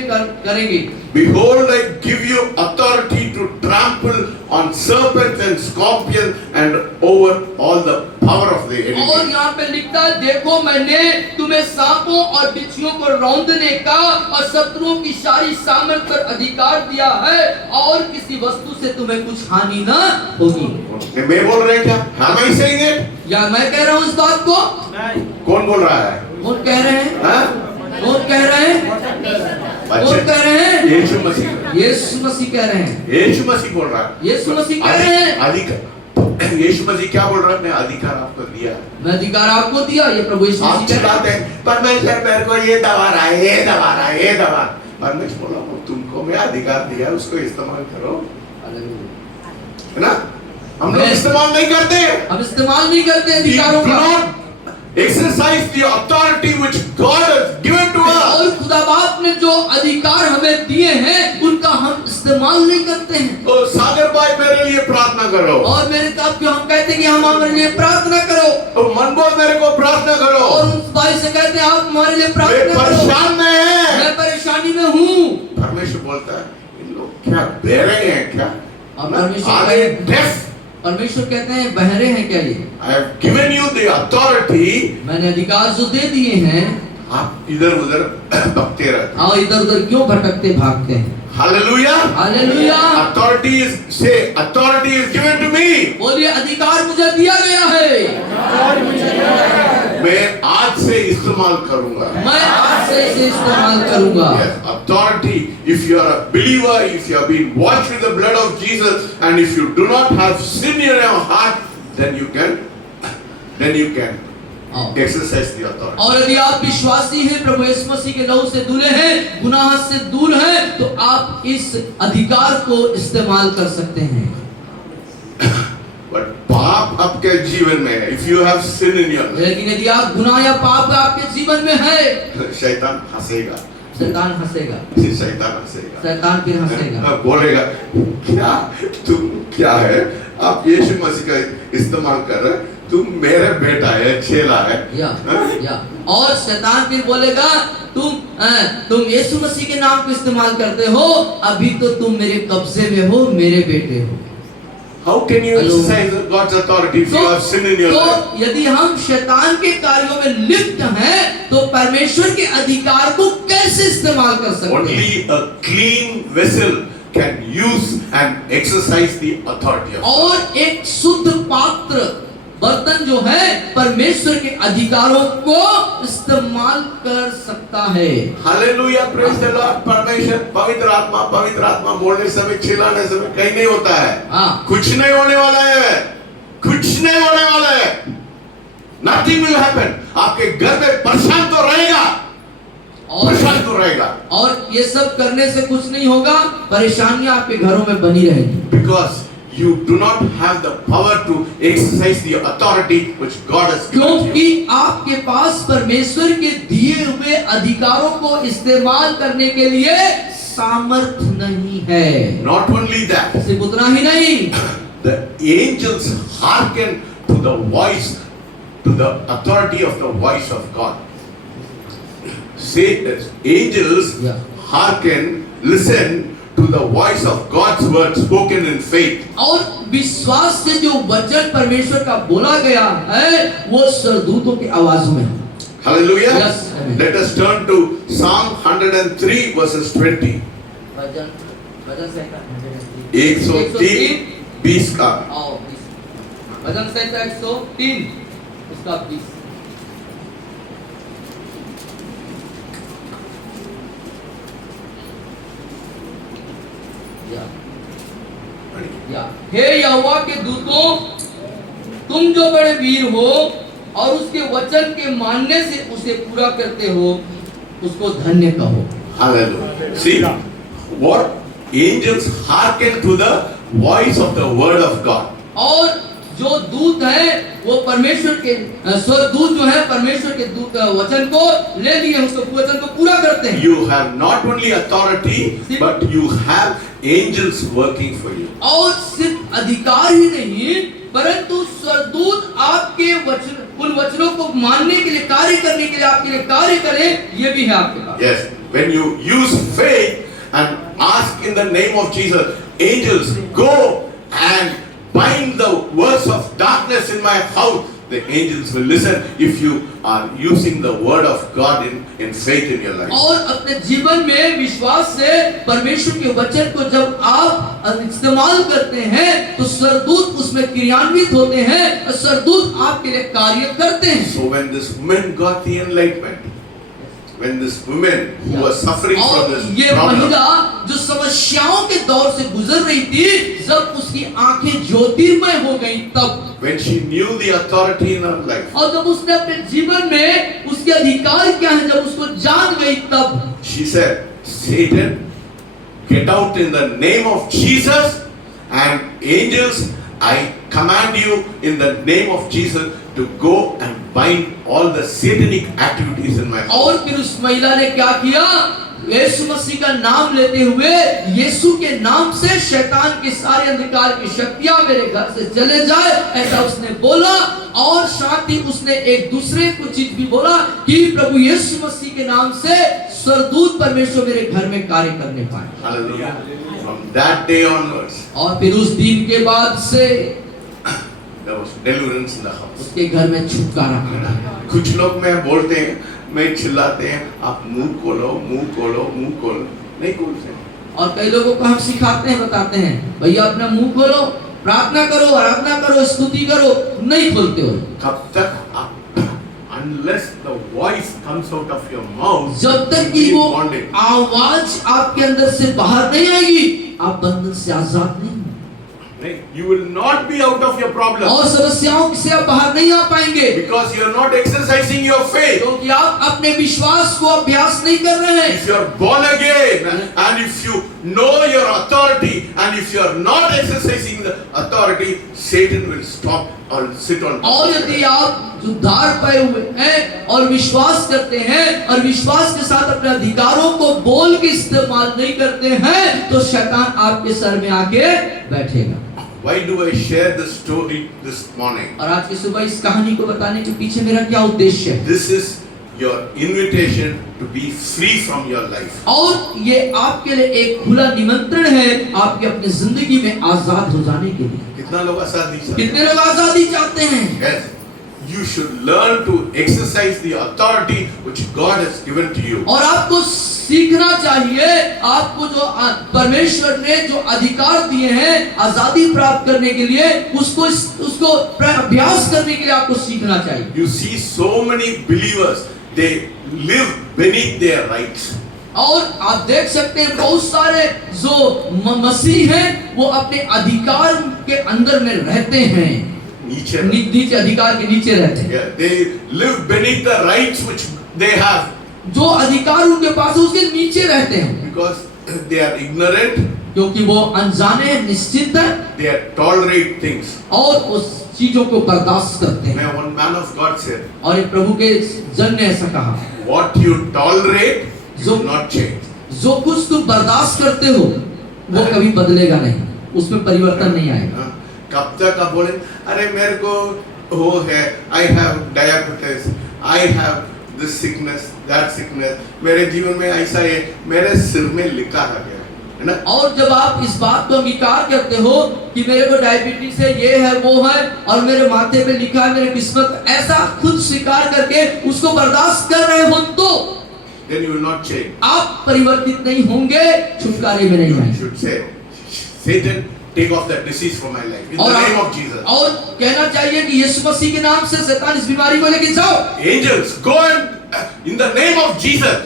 करेंगे। Behold, I give you authority to trample on serpents and scorpions and over all the power of the enemy. और यहाँ पे लिखता है, देखो मैंने तुम्हें सांपों और बिच्छुओं को रौंदने का और शत्रुओं की सारी सामर्थ पर अधिकार दिया है, और किसी वस्तु से तुम्हें कुछ हानि न होगी। मैं बोल रहे हैं क्या? Am I saying it? या मैं कह रहा हूँ इस बात को? कौन बोल रहा है? कौन कह रहे हैं? हाँ? कौन कह रहे हैं? कौन कह रहे हैं? यीशु मसीह. यीशु मसीह कह रहे हैं। यीशु मसीह बोल रहा है. यीशु मसीह कह रहे हैं। अधिकार. यीशु मसीह क्या बोल रहा है? मैं अधिकार आपको दिया. मैं अधिकार आपको दिया, ये प्रभु यीशु आप मसीह कह रहे चिल्लाते हैं। हैं, परमेश्वर मेरे को ये दबा रहा है, ये दबा रहा है, ये दबा. परमेश्वर बोला, वो तुमको मैं अधिकार दिया, उसको इस्तेमाल करो. है ना? हम लोग इस्तेमाल नहीं करते. हम इस्तेमाल नहीं करते We अधिकारों do का। not exercise the authority which God has given to us. और खुदा बाप ने जो अधिकार हमें दिए हैं, उनका हम इस्तेमाल नहीं करते हैं। तो सागर भाई मेरे लिए प्रार्थना करो. और मेरे साथ हम कहते हैं कि हम हमारे लिए प्रार्थना करो, तो मनबोध मेरे को प्रार्थना करो. और उस भाई से कहते हैं आप हमारे लिए मैं प्रार्थना करो, परेशान में है. मैं परेशानी में हूँ। परमेश्वर बोलता है, इन लोग क्या बहरे हैं क्या? और परमेश्वर Are कहते they हैं- deaf? परमेश्वर कहते हैं बहरे हैं क्या ये? I have given you the authority. मैंने अधिकार जो दे दिए हैं, आप इधर उधर भटकते रहते और इधर उधर क्यों भटकते भागते हैं? Hallelujah hallelujah. authority is given to me. बोलिए अधिकार मुझे दिया गया है, मैं आज से इस्तेमाल करूंगा। मैं आज से इसे इस्तेमाल करूंगा। Yes, authority. If you are a believer, if you have been washed with the blood of Jesus, and if you do not have sin in your heart, then you can exercise the authority. और यदि आप विश्वासी हैं, प्रभु यीशु मसीह के लहू से धुले हैं, गुनाह से दूर हैं, तो आप इस अधिकार को इस्तेमाल कर सकते हैं। But पाप आपके जीवन में है, if you have sin in your life, लेकिन यदि आप गुनाह या पाप आपके जीवन में है, शैतान हंसेगा, शैतान हंसेगा, शैतान फिर हंसेगा, बोलेगा क्या तुम क्या है, आप यीशु मसीह का इस्तेमाल कर रहे, तुम मेरे बेटा है, चेला है। या और शैतान फिर बोलेगा तुम यीशु मसीह के नाम को इस्तेमाल करते हो, अभी तो तुम मेरे कब्जे में हो, मेरे बेटे हो। How can you exercise God's authority if you have sin in your life? तो यदि हम शैतान के कार्यों में लिप्त हैं, तो परमेश्वर के अधिकार को कैसे इस्तेमाल कर सकते हैं? Only a clean vessel can use and exercise the authority of God. और एक शुद्ध पात्र बर्तन जो है परमेश्वर के अधिकारों को इस्तेमाल कर सकता है। Hallelujah, praise the Lord. परमेश्वर पवित्र आत्मा बोलने समय, चिल्लाने समय कहीं नहीं होता है। कुछ नहीं होने वाला है, कुछ नहीं होने वाला है। Nothing will happen. आपके घर में परेशान तो रहेगा, परेशान तो रहेगा। और ये सब करने से कुछ नहीं होगा, परेशानियां आपके घरों में बनी रहेगी। Because you do not have the power to exercise the authority which God has given you. क्योंकि आपके पास परमेश्वर के दिए हुए अधिकारों को इस्तेमाल करने के लिए सामर्थ नहीं है। Not only that, सिर्फ उतना ही नहीं, the angels hearken to the voice, to the authority of the voice of God. Say angels hearken, listen to the voice of God's word spoken in faith. और विश्वास से जो वचन परमेश्वर का बोला गया है, वो स्वर्गदूतों की आवाज़ में। Hallelujah. Yes, amen. Let us turn to Psalm 103 verses 20. वचन 103 20 का। वचन 103 उसका 20। हे यहोवा के दूतों, तुम जो बड़े वीर हो और उसके वचन के मानने से उसे पूरा करते हो, उसको धन्य कहो। Hallelujah. See what angels hearken to the voice of the word of God. और जो दूत है वो परमेश्वर के स्वर्गदूत जो है परमेश्वर के दूत वचन को ले लिए, उसको वचन को पूरा करते हैं। You have not only authority, but you have angels working for you. और सिर्फ अधिकार ही नहीं, परंतु स्वर्गदूत आपके वचन, उन वचनों को मानने के लिए, कार्य करने के लिए आपके लिए कार्य करें, ये भी है आपके पास। Yes, when you use faith and ask in the name of Jesus, angels go and bind the works of darkness in my house. The angels will listen if you are using the word of God in faith in your life. और अपने जीवन में विश्वास से परमेश्वर के वचन को जब आप इस्तेमाल करते हैं, तो स्वर्गदूत उसमें क्रियान्वित होते हैं और स्वर्गदूत आपके लिए कार्य करते हैं। So when this woman got the enlightenment, when this woman who was suffering from this ये problem, महिला जो समस्याओं के दौर से गुजर रही थी, जब उसकी आंखें ज्योतिर्मय हो गई, तब when she knew the authority in her life, और जब उसने अपने जीवन में उसके अधिकार क्या है, जब उसको जान गई, तब she said, Satan, get out in the name of Jesus, and angels, I command you in the name of Jesus to go and bind all the satanic activities in my house. और फिर उस महिला ने क्या किया? यीशु मसीह का नाम लेते हुए यीशु के नाम से शैतान के सारे अंधकार की शक्तियां मेरे घर से चले जाए, ऐसा उसने बोला। और साथ ही उसने एक दूसरे को चीज भी बोला कि प्रभु यीशु मसीह के नाम से स्वर्गदूत परमेश्वर मेरे घर में कार्य करने पाए। Hallelujah. From that day onwards, और फिर उस दिन के बाद से there was deliverance in the house. उसके घर में छुटकारा मिला। कुछ लोग में बोलते हैं में चिल्लाते हैं, आप मुंह खोलो, मुंह खोलो, मुंह खोलो, नहीं खोलते। और कई लोगों को हम सिखाते हैं, बताते हैं, भैया अपना मुंह खोलो, प्रार्थना करो, आराधना करो, स्तुति करो, नहीं खोलते हो। कब तक आप, unless the voice comes out of your mouth, जब तक you कि will वो be bonded. आवाज आपके अंदर से बाहर नहीं आएगी, आप बंधन से आजाद नहीं। Right? You will not be out of your problem और समस्याओं से आप बाहर नहीं आ पाएंगे, because you are not exercising your faith. क्योंकि आप अपने विश्वास को अभ्यास नहीं कर रहे हैं। If you are born again and if you know your authority and if you are not exercising the authority, Satan will stop or sit on top और of यदि you. आप उद्धार पाए हुए हैं और विश्वास करते हैं और विश्वास के साथ अपने अधिकारों को बोल के इस्तेमाल नहीं करते हैं, तो शैतान आपके सर में आके बैठेगा। Why do I share this story this morning? और आज की सुबह इस कहानी को बताने के पीछे मेरा क्या उद्देश्य है? This is your invitation to be free from your life. और ये आपके लिए एक खुला निमंत्रण है आपके अपने जिंदगी में आजाद हो जाने के लिए। कितना लोग आजादी चाहते हैं? कितने लोग आजादी चाहते हैं? Yes. You should learn to exercise the authority which God has given to you. और आपको सीखना चाहिए, आपको जो परमेश्वर ने जो अधिकार दिए हैं आजादी प्राप्त करने के लिए, उसको अभ्यास करने के लिए आपको सीखना चाहिए। You see so many believers, they live beneath their rights. और आप देख सकते हैं बहुत सारे जो मसीह हैं वो अपने अधिकार के अंदर में रहते हैं, नीचे अधिकार के नीचे रहते हैं। Yeah, they live beneath the rights which they have जो अधिकार उनके पास है उसके नीचे रहते हैं, because they are ignorant, क्योंकि वो अनजाने निश्चित है they are tolerate things. और उस चीजों को बर्दाश्त करते हैं। One man of God said, और एक प्रभु के जन ने ऐसा कहा, what you tolerate will not change. जो कुछ तुम बर्दाश्त करते हो वो कभी बदलेगा नहीं, उसमें परिवर्तन नहीं आएगा। कब तक आप बोले, अरे मेरे को वो है, I have diabetes, I have this sickness, that sickness, मेरे जीवन में ऐसा है, मेरे सिर में लिखा गया है ना। और जब आप इस बात को अंगीकार करते हो कि मेरे को डायबिटीज है, ये है, वो है, और मेरे माथे पे लिखा है मेरी किस्मत, ऐसा खुद स्वीकार करके उसको बर्दाश्त कर रहे हो, तो then you will not change. आप परिवर्तित नहीं होंगे, छुटकारे में नहीं You आएंगे। should say, Satan, take off that disease from my life in the name of Jesus. और कहना चाहिए कि यीशु मसीह के नाम से शैतान इस बीमारी को लेके जाओ। Angels, go and in the name of Jesus,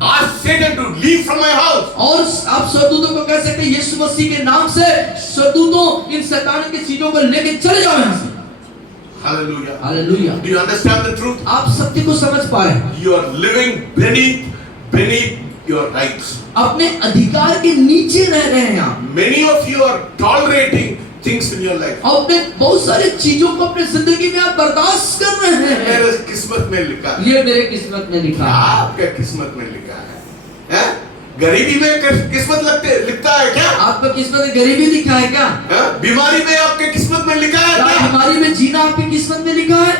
ask Satan to leave from my house. और आप स्वर्गदूतों को कह सकते हैं यीशु मसीह के नाम से, स्वर्गदूतों इन शैतान की चीजों को लेके चले जाओ यहाँ से। Hallelujah. Hallelujah. Do you understand the truth? आप सत्य को समझ पा रहे हैं? You are living beneath your rights. अपने अधिकार के नीचे रह रहे हैं आप। Many of you are tolerating things in your life. अपने बहुत सारे चीजों को अपने जिंदगी में आप बर्दाश्त कर रहे हैं। मेरे किस्मत में लिखा है। ये मेरे किस्मत में लिखा है। आपके किस्मत में लिखा है, हैं? गरीबी में किस्मत लिखता है क्या? आपका किस्मत में गरीबी लिखा है क्या? हैं? बीमारी में आपके किस्मत में लिखा है क्या क्या? बीमारी में जीना आपकी किस्मत में लिखा है?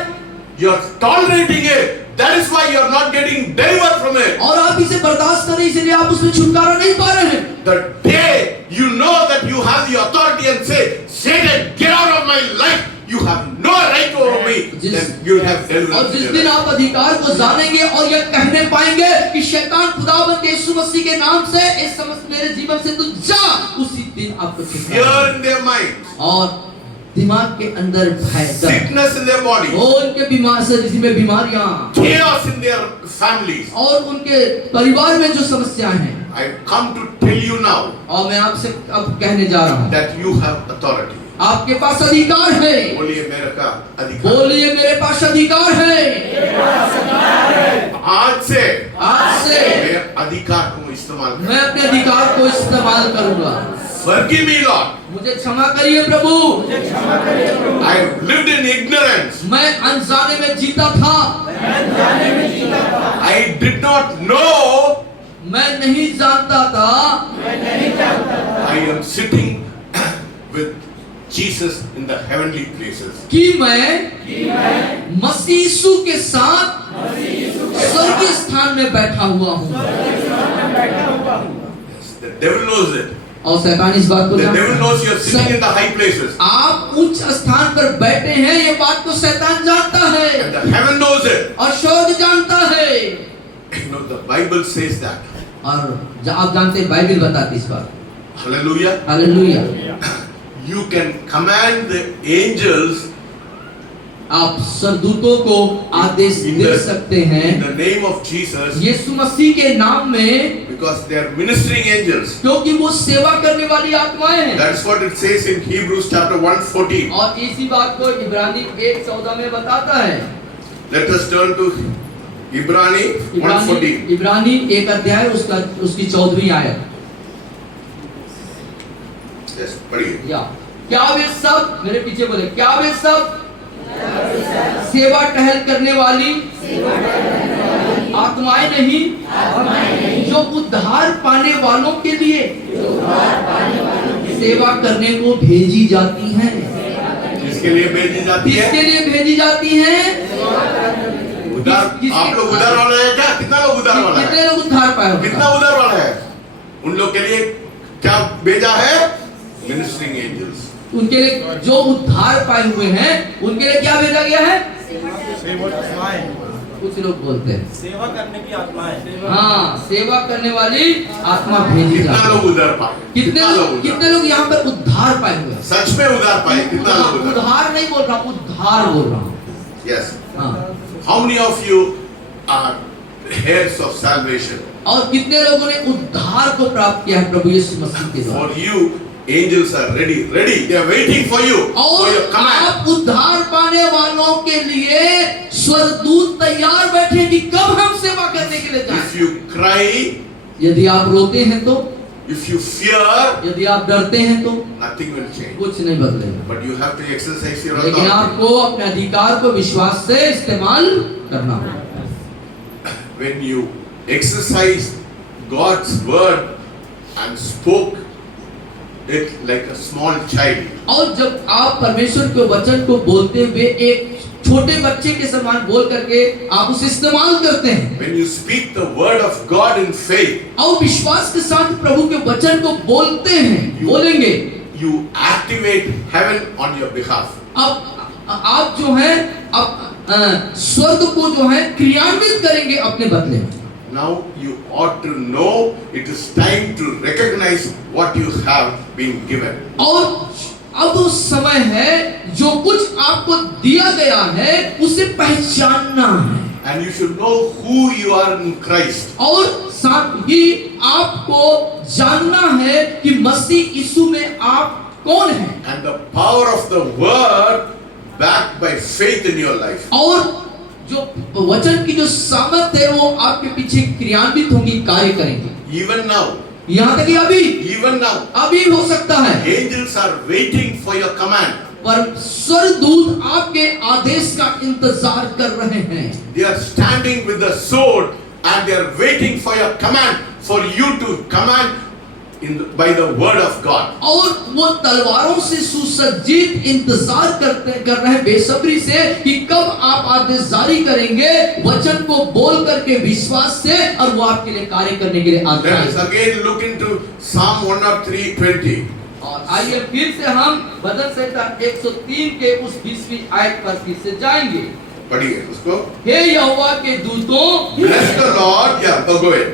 You are tolerating it. That is why you are not getting delivered from it. और आप इसे बर्दाश्त कर रहे हैं, इसलिए आप उसमें छुटकारा नहीं पा रहे हैं। The day you know that you have the authority and say, Satan, get out of my life. You have no right over me. Then you will have deliverance. और जिस दिन आप अधिकार को जानेंगे और यह कहने पाएंगे कि शैतान खुदावंद यीशु मसीह के नाम से इस समस्त मेरे जीवन से तू जा, उसी दिन आपको छुटकारा। Fear in their minds. और दिमाग के अंदर भय, Sickness in their body. उनके बीमार शरीर में बीमारियां, Chaos in their families. और उनके परिवार में जो समस्याएं हैं, I come to tell you now और मैं आपसे अब कहने जा रहा हूँ, that you have authority. आपके पास अधिकार है। बोलिए मेरे का अधिकार। बोलिए मेरे पास अधिकार है। आज से मैं मैं अधिकार को इस्तेमाल अपने अधिकार को इस्तेमाल करूंगा। Forgive me, Lord. मुझे क्षमा करिए प्रभु। I lived in ignorance. मैं अनजाने में जीता था। I did not know. मैं नहीं जानता था। I am sitting with Jesus in the heavenly places. कि मैं मसीह यीशु के साथ स्वर्गीय स्थान में बैठा हुआ हूँ। Yes, the devil knows it. और शैतान इस बात को The जानता devil है। knows you are sitting in the high places. आप उच्च स्थान पर बैठे हैं, ये बात को शैतान जानता है And the heaven knows it. और स्वर्ग जानता है। You know, the Bible says that. और आप जानते हैं बाइबल बताती इस बात। Hallelujah. Hallelujah. You can command the angels आप स्वर्गदूतों को आदेश in दे the, सकते in हैं the name of Jesus यीशु मसीह के नाम में, because they are ministering angels. क्योंकि वो सेवा करने वाली आत्माएं हैं। That's what it says in Hebrews chapter 1:14. और इसी बात को इब्रानी 1:14 में बताता है। Let us turn to Ibrani 1:14. इब्रानी 1 अध्याय उसकी 14वीं आयत। Yes, पढ़िए। या क्या वे सब, मेरे पीछे बोले, क्या वे सब सेवा टहल करने वाली आत्माएं नहीं जो उद्धार पाने वालों के लिए सेवा करने को भेजी जाती हैं। किसके लिए भेजी जाती है? किसके लिए भेजी जाती हैं? उधार। आप लोग उधार वाले हैं क्या? कितना लोग उधार वाला है? कितने लोग उद्धार पाए होंगे? कितना उधार वाला है? उन लोग के लिए क्या भेजा है? Ministering angels. उनके लिए जो उद्धार पाए हुए हैं उनके लिए क्या भेजा गया है? कुछ लोग बोलते हैं सेवा करने की आत्माएं। हाँ, सेवा करने वाली आत्मा भेजी कितना जाती लोग है। उधार पाए? कितने लोग यहाँ पर उद्धार पाए हुए हैं? सच में उधार पाए? कितना लोग उधार? उद्धार नहीं बोल रहा, उद्धार बोल रहा हूँ। Yes. हाँ। How many of you are heirs of salvation? और कितने लोगों ने उद्धार को प्राप्त किया है प्रभु यीशु मसीह के द्वारा? For you, angels are ready. They are waiting for you, for your और command. आप उद्धार पाने वालों के लिए स्वर्गदूत तैयार बैठे कि कब हम सेवा करने के लिए जाएं। If you cry, यदि आप रोते हैं तो, if you fear, यदि आप डरते हैं तो nothing will change. कुछ नहीं बदलेगा। But you have to exercise your लेकिन authority. आपको अपने अधिकार को विश्वास से इस्तेमाल करना होगा। When you exercise God's word and spoke it like a small child, और जब आप परमेश्वर के वचन को बोलते हुए एक छोटे बच्चे के समान बोल करके आप उसे इस्तेमाल करते हैं, when you speak the word of God in faith, और विश्वास के साथ प्रभु के वचन को बोलते हैं, बोलेंगे, you activate heaven on your behalf. अब आप जो है अब स्वर्ग को जो है क्रियान्वित करेंगे अपने बदले में। Now you ought to know it is time to recognize what you have been given. और अब उस समय है जो कुछ आपको दिया गया है उसे पहचानना है, And you should know who you are in Christ. और साथ ही आपको जानना है कि मसीह यीशु में आप कौन हैं, And the power of the word backed by faith in your life. और जो वचन की जो सामर्थ है वो आपके पीछे क्रियान्वित होगी, कार्य करेंगे। Even now, यहाँ तक कि even now, अभी हो सकता है, angels are waiting for your command. पर स्वर्गदूत आपके आदेश का इंतजार कर रहे हैं। They are standing with the sword and they are waiting for your command, for you to command by the word of God. और वो तलवारों से सुसज्जित इंतजार कर रहे हैं बेसब्री से कि कब आप आदेश जारी करेंगे वचन को बोल करके विश्वास से, और वो आपके लिए कार्य करने के लिए आते Let us हैं। again look into Psalm 103:20. और आइए फिर से हम भजन संहिता 103 के उस 20वीं आयत पर फिर से जाएंगे। पढ़िए उसको। हे यहोवा के दूतों, Bless the Lord. Yeah, go ahead.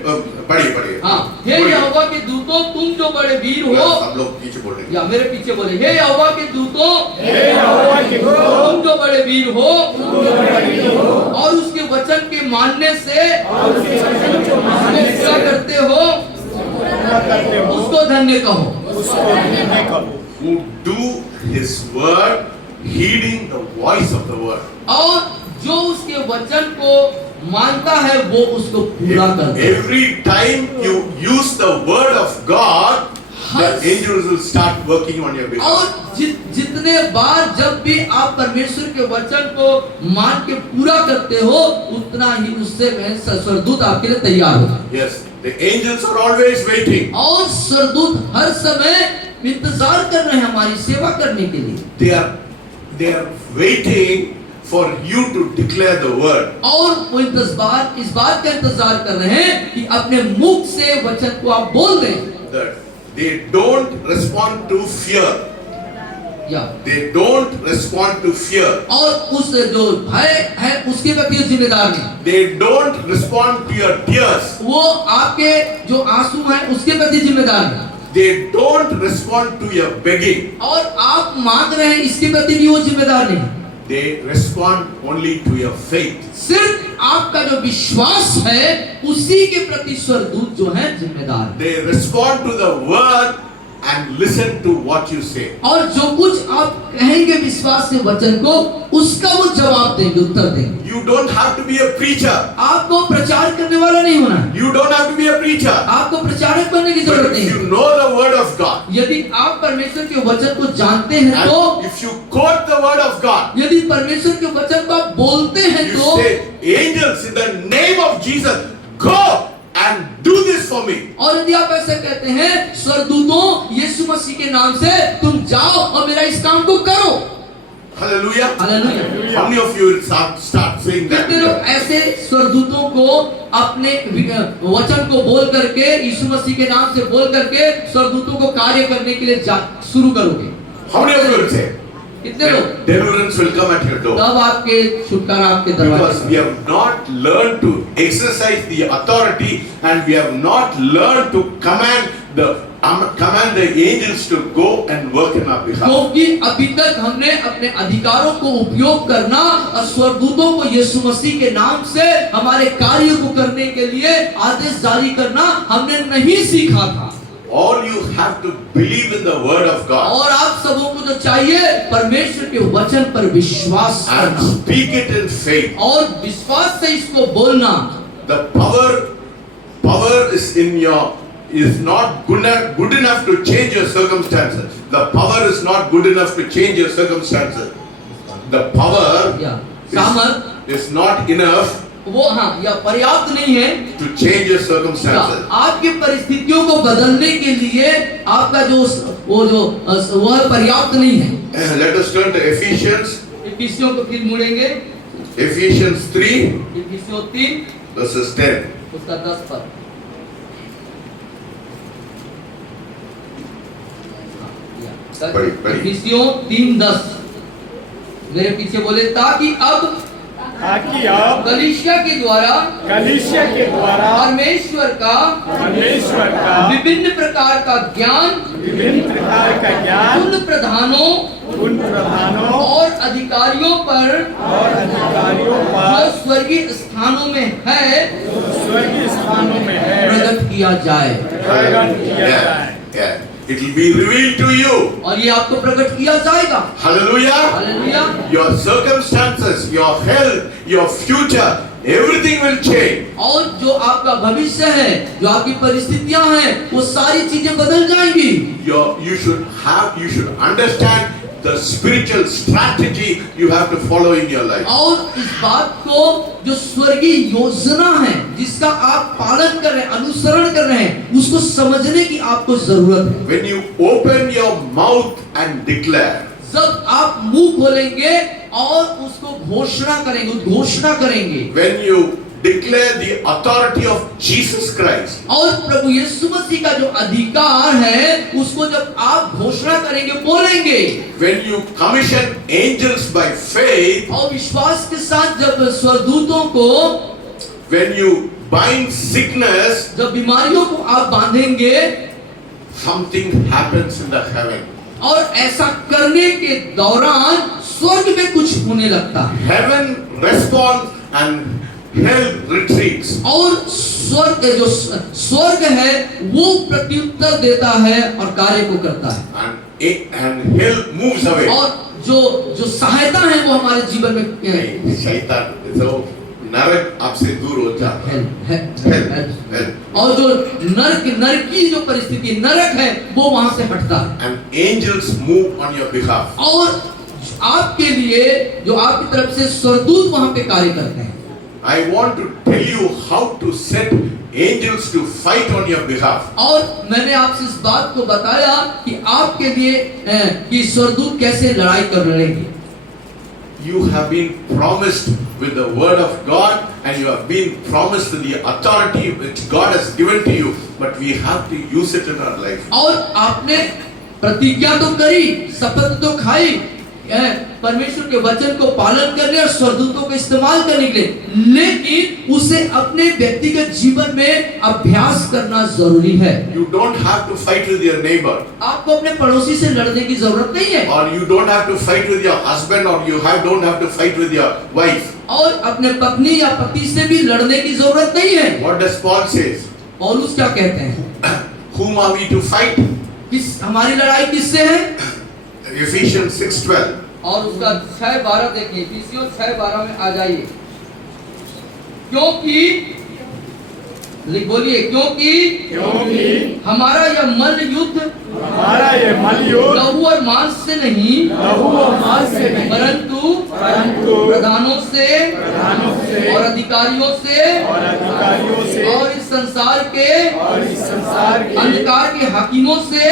पढ़िए। हाँ, हे यहोवा के दूतों, तुम जो बड़े वीर हो। सब लोग पीछे बोल रहे या मेरे पीछे बोले, हे यहोवा के दूतों, तुम जो बड़े वीर हो और उसके वचन के मानने से क्या करते हो, उसको धन्य कहो। Who do His word, heeding the voice of the word. और जो उसके वचन को मानता है वो उसको पूरा करता है। Every time you use the word of God, the angels will start working on your behalf. और जितने बार जब भी आप परमेश्वर के वचन को मान के पूरा करते हो उतना ही उससे स्वर्गदूत आपके लिए तैयार होगा। Yes, the angels are always waiting. और स्वर्गदूत हर समय इंतजार कर रहे हैं हमारी सेवा करने के लिए। They are waiting for you to declare the word. और वो इस बात का इंतजार कर रहे हैं कि अपने मुख से वचन को आप बोल दें। That they don't respond to fear. या They don't respond to fear. और उस जो भय है उसके प्रति वो जिम्मेदार नहीं, They don't respond to your tears. वो आपके जो आंसू हैं उसके प्रति जिम्मेदार नहीं, They don't respond to your begging. और आप मांग रहे हैं इसके प्रति भी वो जिम्मेदार नहीं, They respond only to your faith. सिर्फ आपका जो विश्वास है उसी के प्रति स्वर्गदूत जो है जिम्मेदार है। They respond to the word and listen to what you say. और जो कुछ आप कहेंगे विश्वास से वचन को, उसका वो जवाब देंगे, उत्तर देंगे। You don't have to be a preacher. आपको प्रचार करने वाला नहीं होना है, You don't have to be a preacher. आपको प्रचारक बनने की जरूरत But नहीं if है। you know the word of God, यदि आप परमेश्वर के वचन को जानते हैं तो, and if you quote the word of God, यदि परमेश्वर के वचन को आप बोलते हैं you तो, say, angels, in the name of Jesus, go and do this for me. और यदि आप ऐसा कहते हैं स्वर्गदूतों यीशु मसीह के नाम से तुम जाओ और मेरा इस काम को करो। Hallelujah. Hallelujah. How many of you will start saying that? कितने लोग ऐसे स्वर्गदूतों को अपने वचन को बोल करके, यीशु मसीह के नाम से बोल करके स्वर्गदूतों को कार्य करने के लिए शुरू करोगे? How many of you will say? कितने लोग? Deliverance will come at your door. तब आपके छुटकारा आपके दरवाजे Because we have not learned to exercise the authority, and we have not learned to command the angels to go and work in our behalf. क्योंकि अभी तक हमने अपने अधिकारों को उपयोग करना और स्वर्गदूतों को यीशु मसीह के नाम से हमारे कार्य को करने के लिए आदेश जारी करना हमने नहीं सीखा था। All you have to believe in the word of God और आप सबों को जो चाहिए परमेश्वर के वचन पर विश्वास and करना speak it in faith. और विश्वास से इसको बोलना। The power is not good enough to change your circumstances. The power is not good enough to change your circumstances. The power या सामर्थ is not enough वो या पर्याप्त नहीं है to change your circumstances. आपकी परिस्थितियों को बदलने के लिए आपका वो पर्याप्त नहीं है। Let us turn to Ephesians. इफिसियों को फिर मुड़ेंगे, Ephesians 3 इफिसियों 3 verses 10. उसका 10 पर। पढ़िए। इफिसियों 3:10 मेरे पीछे बोले, ताकि अब कलीसिया के द्वारा परमेश्वर का विभिन्न प्रकार का ज्ञान उन प्रधानों और अधिकारियों पर जो स्वर्गीय स्थानों में है प्रकट किया जाए। Yeah. It will be revealed to you. और ये आपको प्रकट किया जाएगा। Hallelujah. Hallelujah. Your circumstances, your health, your future, everything will change. और जो आपका भविष्य है, जो आपकी परिस्थितियां हैं, वो सारी चीजें बदल जाएंगी। You should understand the spiritual strategy you have to follow in your life. और इस बात को जो स्वर्गीय योजना है जिसका आप पालन कर रहे हैं, अनुसरण कर रहे हैं, उसको समझने की आपको जरूरत है। When you open your mouth and declare, जब आप मुंह खोलेंगे और उसको घोषणा करेंगे, उद्घोषणा करेंगे, when you declare the authority of Jesus Christ, और प्रभु यीशु मसीह का जो अधिकार है उसको जब आप घोषणा करेंगे, बोलेंगे, when you commission angels by faith, और विश्वास के साथ जब स्वर्गदूतों को, when you bind sickness, जब बीमारियों को आप बांधेंगे, something happens in the heaven. और ऐसा करने के दौरान स्वर्ग में कुछ होने लगता है। Heaven responds and hell retreats. और स्वर्ग है वो प्रत्युत्तर देता है और कार्य को करता है। And hell moves away. और जो सहायता है वो हमारे जीवन में शैतान, तो नरक आपसे दूर हो जाता है। और जो नरकी जो परिस्थिति नरक है वो वहां से हटता है। And angels move on your behalf. और आपके लिए जो आपकी तरफ से स्वर्गदूत वहां पे कार्य करते हैं। I want to tell you how to set angels to fight on your behalf. और मैंने आपसे इस बात को बताया कि आपके लिए कि स्वर्गदूत कैसे लड़ाई कर रहे हैं। you have been promised with the word of God, and you have been promised with the authority which God has given to you, but we have to use it in our life. और आपने प्रतिज्ञा तो करी, शपथ तो खाई, परमेश्वर के वचन को पालन करने और स्वर्गदूतों को इस्तेमाल करने के लिए, लेकिन उसे अपने व्यक्तिगत जीवन में अभ्यास करना जरूरी है। You don't have to fight with your neighbor, आपको अपने पड़ोसी से लड़ने की जरूरत नहीं है, or you don't have to fight with your husband, or you don't have to fight with your wife. और अपने पत्नी या पति से भी लड़ने की जरूरत नहीं है। What does Paul says? पौलुस क्या कहते हैं? Whom are we to fight? हमारी लड़ाई किससे है? Ephesians 6:12. और उसका 6:12 देखें, इफिसियों 6:12 में आ जाइए। क्योंकि बोलिए, क्योंकि हमारा यह मल्ल युद्ध लहू और मांस से नहीं, परंतु प्रधानों से और अधिकारियों से और इस संसार के अंधकार के हाकिमों से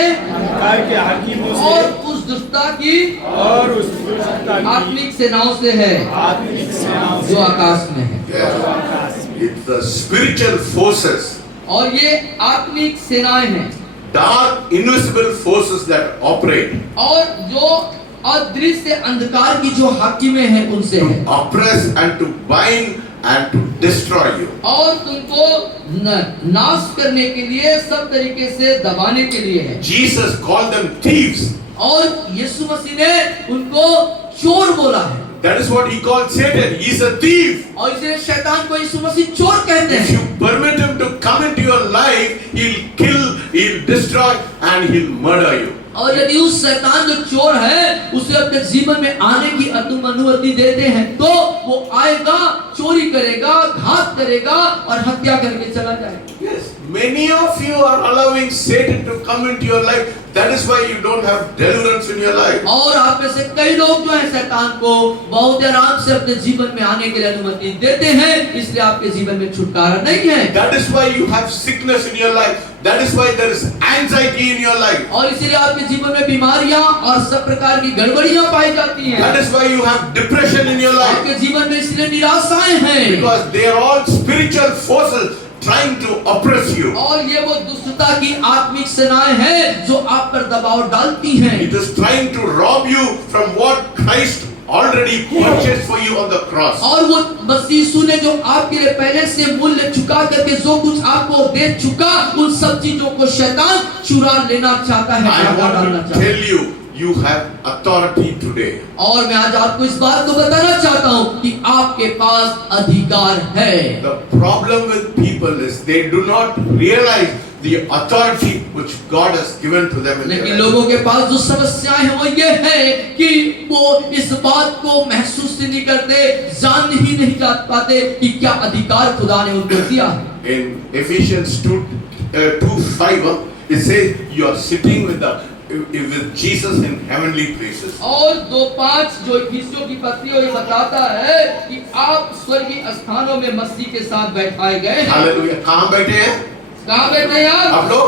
और उस दुष्टता की आत्मिक सेनाओं से है जो आकाश में है। It's the spiritual forces, और ये आत्मिक सेनाएं हैं, dark invisible forces that operate और जो अदृश्य अंधकार की जो हाकिमें हैं उनसे to है, oppress and to bind and to destroy you. और तुमको नाश करने के लिए, सब तरीके से दबाने के लिए है। Jesus called them thieves. और यीशु मसीह ने उनको चोर बोला है। That is what he called Satan. He's a thief. और इसलिए शैतान को यीशु मसीह चोर कहते If हैं। you permit him to come into your life, he'll kill, he'll destroy, and he'll murder you. और यदि उस शैतान जो चोर है उसे अपने जीवन में आने की तुम अनुमति देते हैं, तो वो आएगा, चोरी करेगा, घात करेगा और हत्या करके चला जाएगा। Yes, many of you are allowing Satan to come into your life. That is why you don't have deliverance in your life. और आप में से कई लोग जो है शैतान को बहुत आराम से अपने जीवन में आने के लिए अनुमति देते हैं, इसलिए आपके जीवन में छुटकारा नहीं है। That is why you have sickness in your life. That is why there is anxiety in your life. और इसीलिए आपके जीवन में बीमारियां और सब प्रकार की गड़बड़ियां पाई जाती हैं। That is why you have depression in your life. आपके जीवन में इसलिए निराशाएं हैं, Because they are all spiritual forces trying to oppress you. और ये वो दुष्टता की आत्मिक सेनाएं हैं जो आप पर दबाव डालती हैं। It is trying to rob you from what Christ already purchased for you on the cross. और वो मसीह यीशु ने जो आपके लिए पहले से मूल्य चुका करके जो कुछ आपको दे चुका, उन सब चीजों को शैतान चुरा लेना चाहता है, I डालना want to चाहता है। tell you, you have authority today. और मैं आज आपको इस बात को बताना चाहता हूँ कि आपके पास अधिकार है। The problem with people is they do not realize the authority which God has given to them in their लेकिन life. लोगों के पास जो समस्याएं हैं वो ये है कि वो इस बात को महसूस नहीं करते, जान ही नहीं जा पाते कि क्या अधिकार खुदा ने उनको दिया है। In Ephesians 2:5, it says you are sitting with Jesus in heavenly places. और 2:5 जो इफिसियों की पत्री और ये बताता है कि आप स्वर्गीय स्थानों में मसीह के साथ बैठाए गए हैं। Hallelujah. कहाँ बैठे हैं? कहाँ बैठे हैं आप? आप लोग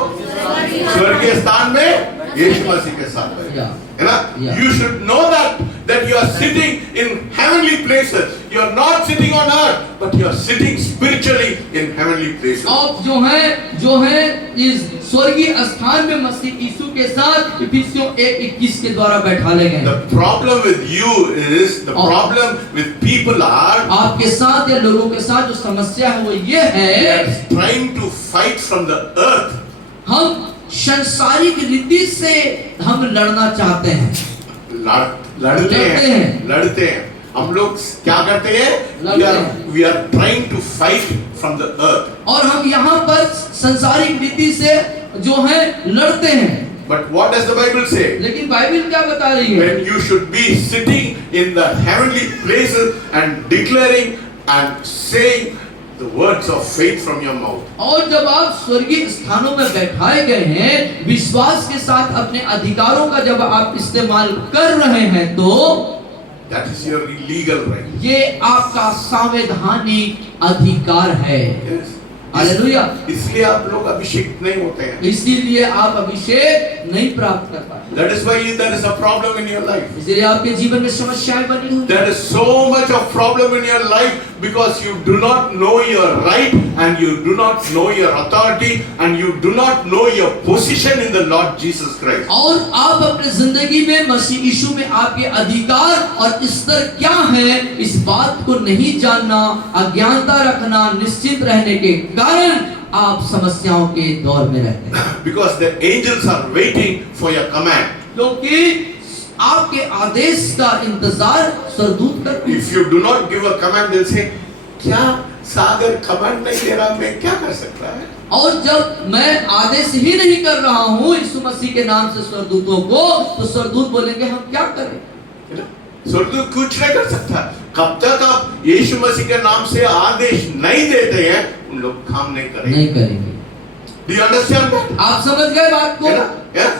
स्वर्गीय स्थान में यीशु मसीह के साथ बैठे हैं, है ना? Yeah. You should know that you are sitting in heavenly places. You are not sitting on earth, but you are sitting spiritually in heavenly places. आप जो है इस स्वर्गीय स्थान में मसीह यीशु के साथ इफिसियों 1:21 के द्वारा बैठाले गए। The problem with you is, the problem with people are, आपके साथ या लोगों के साथ जो समस्या है वो ये they है, are trying to fight from the earth. हम सांसारिक रीति से हम लड़ना चाहते हैं। लड़ते हैं। हम लोग क्या करते हैं? We are trying to fight from the earth. और हम यहाँ पर सांसारिक रीति से जो है लड़ते हैं। But what does the Bible say? लेकिन बाइबल क्या बता रही है? When you should be sitting in the heavenly places and declaring and saying the words of faith from your mouth. और जब आप स्वर्गीय स्थानों में बैठाए गए हैं, विश्वास के साथ अपने अधिकारों का जब आप इस्तेमाल कर रहे हैं, तो that is your legal right. ये आपका संवैधानिक अधिकार है। Yes. हालेलुया। इसलिए आप लोग अभिषेक नहीं होते हैं। इसीलिए आप अभिषेक नहीं प्राप्त कर पाते। That is why there is a problem in your life. इसलिए आपके जीवन में समस्याएं बनी हुई। There is so much of problem in your life because you do not know your right and you do not know your authority and you do not know your position in the Lord Jesus Christ. और आप अपने जिंदगी में मसीह यीशु में आपके अधिकार और स्तर क्या है, इस बात को नहीं जानना, अज्ञानता रखना, निश्चित रहने के कारण आप समस्याओं के दौर में रहते हैं। Because the angels are waiting for your command. क्योंकि आपके आदेश का इंतजार स्वर्गदूत करते हैं। If you do not give a command, they'll say, क्या सागर कमांड नहीं दे रहा, मैं क्या कर सकता है? और जब मैं आदेश ही नहीं कर रहा हूँ यीशु मसीह के नाम से स्वर्गदूतों को, तो स्वर्गदूत बोलेंगे हम क्या करें? स्वर्गदूत कुछ नहीं कर सकता। कब तक आप यीशु मसीह के नाम से आदेश नहीं देते हैं, उन लोग काम नहीं करेंगे। नहीं करेंगे। Do you understand that? आप समझ गए बात को? Yeah?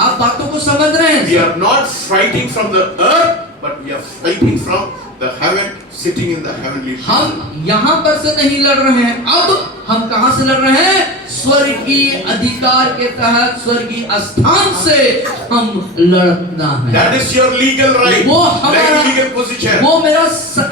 आप बातों को समझ रहे हैं? We are not fighting from the earth, but we are fighting from the heaven, sitting in the heavenly place. हम यहाँ पर से नहीं लड़ रहे हैं, अब हम कहाँ से लड़ रहे हैं? स्वर्गीय अधिकार के तहत स्वर्गीय स्थान से हम लड़ना है। That is your legal right. वो हमारा legal position. वो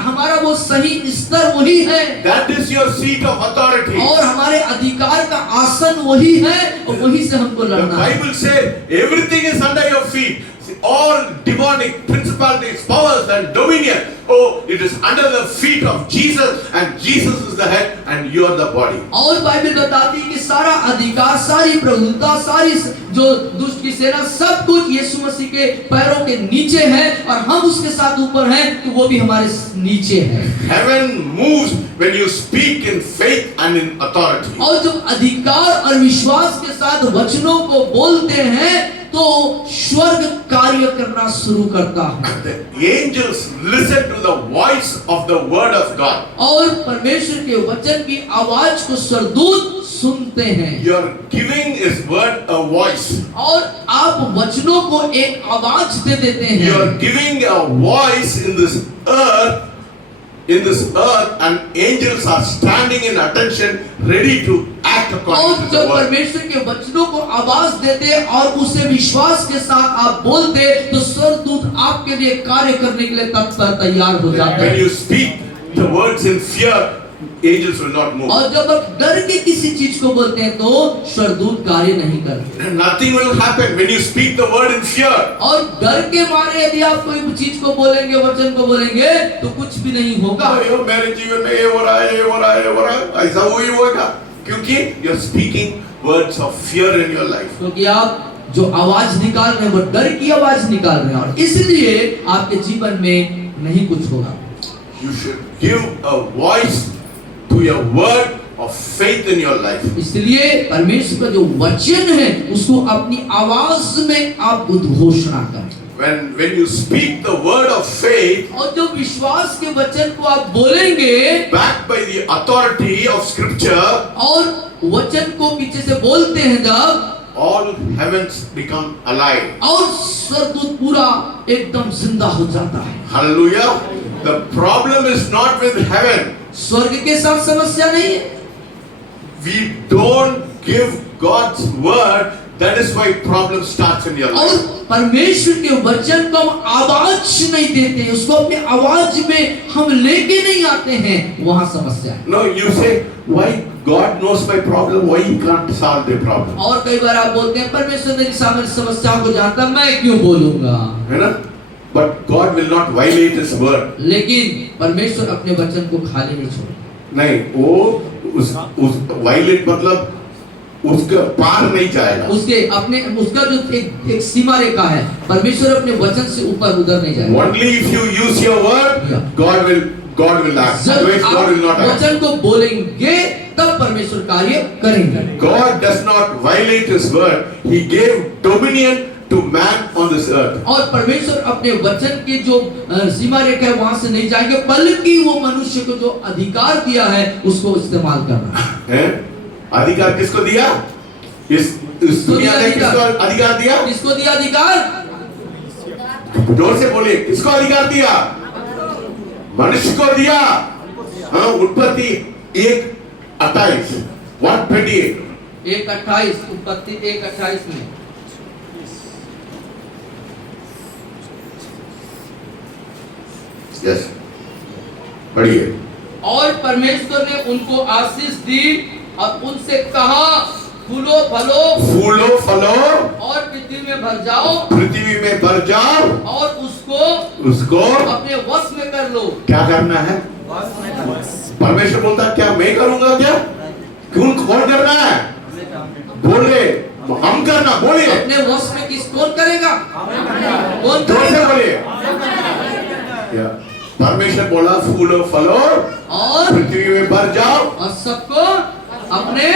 हमारा वो सही स्तर वही है। That is your seat of authority. और हमारे अधिकार का आसन वही है और वही से हमको The लड़ना है। Bible says everything is under your feet. All demonic principalities, powers and dominion. Oh, it is under the feet of Jesus and Jesus is the head and you are the body. और Bible बताती है कि सारा अधिकार, सारी प्रभुता, सारी जो दुष्ट की सेना, सब कुछ यीशु मसीह के पैरों के नीचे है और हम उसके साथ ऊपर हैं, तो वो भी हमारे नीचे है। Heaven moves when you speak in faith and in authority. और जब अधिकार और विश्वास के साथ वचनों को बोलते हैं तो स्वर्ग कार्य करना शुरू करता है। The angels listen to the voice of the word of God. और परमेश्वर के वचन की आवाज को स्वर्गदूत सुनते हैं। You are giving His word a voice. और आप वचनों को एक आवाज दे देते हैं। You are giving a voice in this earth. In this earth, and angels are standing in attention, ready to act according और to the जब word. परमेश्वर के वचनों को आवाज देते और उसे विश्वास के साथ आप बोलते, तो स्वर्गदूत आपके लिए कार्य करने के लिए तत्पर तैयार हो जाते When हैं। you speak the words in fear, angels will not move. और जब आप डर के किसी चीज को बोलते हैं तो स्वर्गदूत कार्य नहीं करते। Nothing will happen when you speak the word in fear. और डर के मारे यदि आप कोई चीज को बोलेंगे, वचन को बोलेंगे, तो कुछ भी नहीं होगा। अरे मेरे जीवन में ये हो रहा है, ये हो रहा है, ये हो रहा है, ऐसा हुई होगा, क्योंकि you are speaking words of fear in your life. क्योंकि आप जो आवाज निकाल रहे हैं वो डर की आवाज निकाल रहे हैं और इसलिए आपके जीवन में नहीं कुछ होगा। You should give a voice to your word of faith in your life. इसलिए परमेश्वर का जो वचन है उसको अपनी आवाज में आप उद्घोषणा करें। When you speak the word of faith, और जो विश्वास के वचन को आप बोलेंगे, backed by the authority of Scripture, और वचन को पीछे से बोलते हैं जब, all heavens become alive. और स्वर्गदूत पूरा एकदम जिंदा हो जाता है। Hallelujah. The problem is not with heaven. स्वर्ग के साथ समस्या नहीं है। We don't give God's word. That is why problem starts in your और life. परमेश्वर के वचन को हम आवाज नहीं देते, उसको अपने आवाज में हम लेके नहीं आते हैं, वहां समस्या है। No, you say, why God knows my problem, why He can't solve the problem? और कई बार आप बोलते हैं परमेश्वर मेरी समस्याओं को जानता, मैं क्यों बोलूंगा? है ना? But God will not violate His word. लेकिन परमेश्वर अपने वचन को खाली नहीं छोड़ता। नहीं, वो उस violate मतलब उसके पार नहीं जाएगा। उसका जो एक सीमा रेखा है, परमेश्वर अपने वचन से ऊपर उधर नहीं जाएगा। Only if you use your word, God will act. जब Otherwise, God will not आप act. वचन को बोलेंगे तब परमेश्वर कार्य करेंगे। God does not violate His word. He gave dominion to man on this earth. और परमेश्वर अपने वचन के जो सीमा रेखा है वहां से नहीं जाएंगे, बल्कि वो मनुष्य को जो अधिकार दिया है उसको इस्तेमाल करना है। अधिकार किसको दिया? इस दुनिया ने किसको अधिकार दिया? किसको दिया अधिकार? जोर से बोलिए, किसको अधिकार दिया? मनुष्य को दिया। हाँ, उत्पत्ति 1:28 1:28 1:28 उत्पत्ति 1:28 में यस, बढ़िए। और परमेश्वर ने उनको आशीष दी और उनसे कहा, फूलो फलो फूलो फलो और पृथ्वी में भर जाओ पृथ्वी में भर जाओ और उसको अपने वश में कर लो। क्या करना है? परमेश्वर बोलता है, क्या मैं करूंगा? क्या क्यों? कौन करना है? बोले हम करना, बोलिए। अपने वश में किस कौन करेगा? कौन जोर से करेगा? बोलिए। क्या? परमेश्वर बोला फूलो फलो और पृथ्वी में भर जाओ और सबको अपने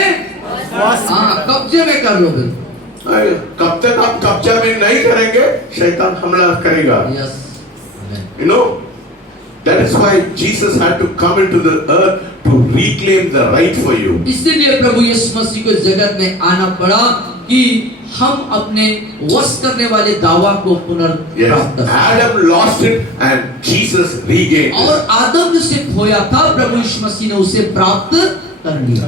कब्जे में कर लो। कब तक आप कब्जा में नहीं करेंगे, शैतान हमला करेगा। Yes, You know, that is why Jesus had to come into the earth to reclaim the right for you. इसीलिए प्रभु यीशु मसीह को जगत में आना पड़ा कि हम अपने वश करने वाले दावा को पुनर्प्राप्त Yes, कर Adam lost it and Jesus regained it. और आदम ने उसे खोया था, प्रभु यीशु मसीह ने उसे प्राप्त कर लिया।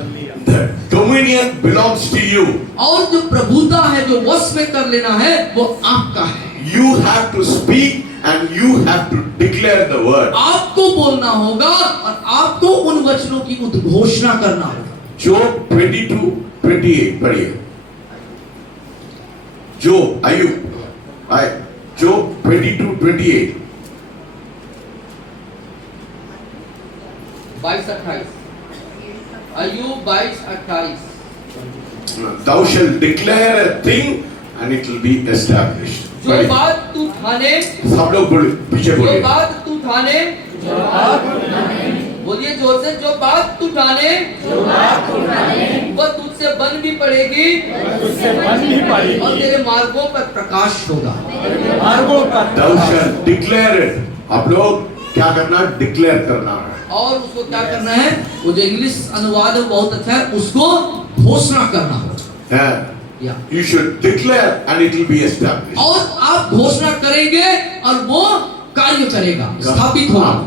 The dominion belongs to you. और जो प्रभुता है, जो वश में कर लेना है, वो आपका है। You have to speak and you have to declare the word. आपको बोलना होगा और आपको उन वचनों की उद्घोषणा करना होगा। Job 22:28 पढ़िए। Job, Job 22:28. 22-28 Ayyub 22-28 Thou shalt declare a thing and it will be established. जो बात तू ठाने, सब लोग पीछे जो बोलिए। बात तू ठाने, बोलिए जोर से, जो बात तू ठाने वह तुझसे बन भी पड़ेगी और तेरे मार्गों पर प्रकाश होगा। Thou shalt declare it. आप लोग क्या करना? डिक्लेयर करना है। और उसको क्या करना है? वो जो इंग्लिश अनुवाद है बहुत अच्छा है, उसको घोषणा करना होगा। या You should declare and it will be established. और आप घोषणा करेंगे और वो कार्य करेगा, स्थापित होगा। आप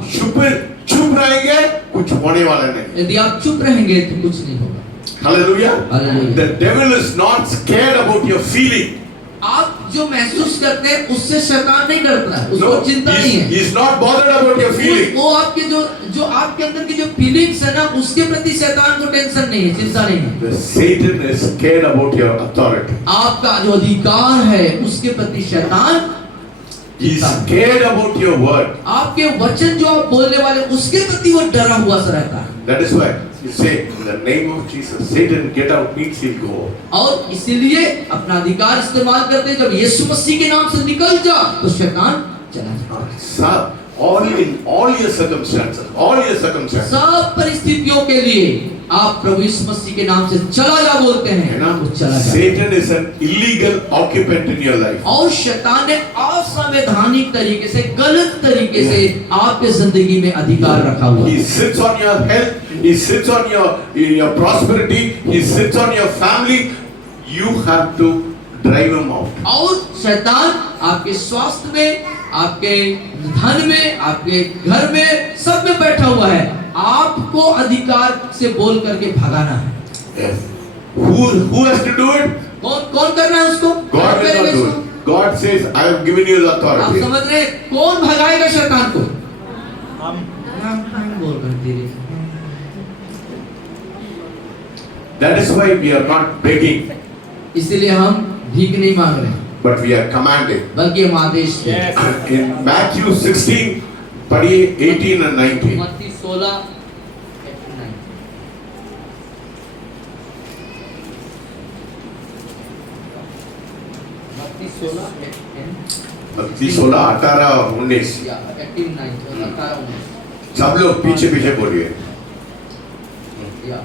चुप रहेंगे, कुछ होने वाला नहीं। यदि आप चुप रहेंगे तो कुछ नहीं होगा। Hallelujah. Hallelujah. The devil is not scared about your feeling. आप जो महसूस करते हैं उससे शैतान नहीं डरता है, उसको No, चिंता नहीं है। he's not bothered about your feeling. वो आपके जो आपके अंदर की जो फीलिंग्स है ना, उसके प्रति शैतान को टेंशन नहीं है, चिंता नहीं है। The Satan is scared about your authority. आपका जो अधिकार है उसके प्रति शैतान He's scared about your word. आपके वचन जो आप बोलने वाले उसके प्रति वो डरा हुआ सा रहता है। That is why you say in the name of Jesus, Satan get out, means he'll go. और इसीलिए अपना अधिकार इस्तेमाल करते हैं, जब यीशु मसीह के नाम से निकल जा तो शैतान चला जाए। सब all your circumstances, सब परिस्थितियों के लिए आप प्रभु यीशु मसीह के नाम से चला जा बोलते है हैं, ना? वो चला जाए। Satan is an illegal occupant in your life. और शैतान ने असंवैधानिक तरीके से, गलत तरीके से आपके जिंदगी में अधिकार रखा हुआ है। He sits on your health, he sits on your prosperity, he sits on your family. You have to drive him out. और शैतान आपके स्वास्थ्य में, आपके धन में, आपके घर में, सब में बैठा हुआ है। आपको अधिकार से बोल करके भगाना है। Yes. Who has to do it? कौन करना है उसको? God will not do it. God says, I have given you the आप authority. समझ रहे हैं? कौन भगाएगा शैतान को? हम बोल रहे हैं धीरे से। That is why we are not begging, इसीलिए हम भीख नहीं मांग रहे हैं, but we are commanding. बल्कि हम आदेश दे रहे हैं। Yes. In Matthew 16, पढ़िए 18 and 19. मत्ती 16 मत्ती 16 मत्ती 16, 18 और 19. या 18-19 सब लोग पीछे पीछे बोलिए. या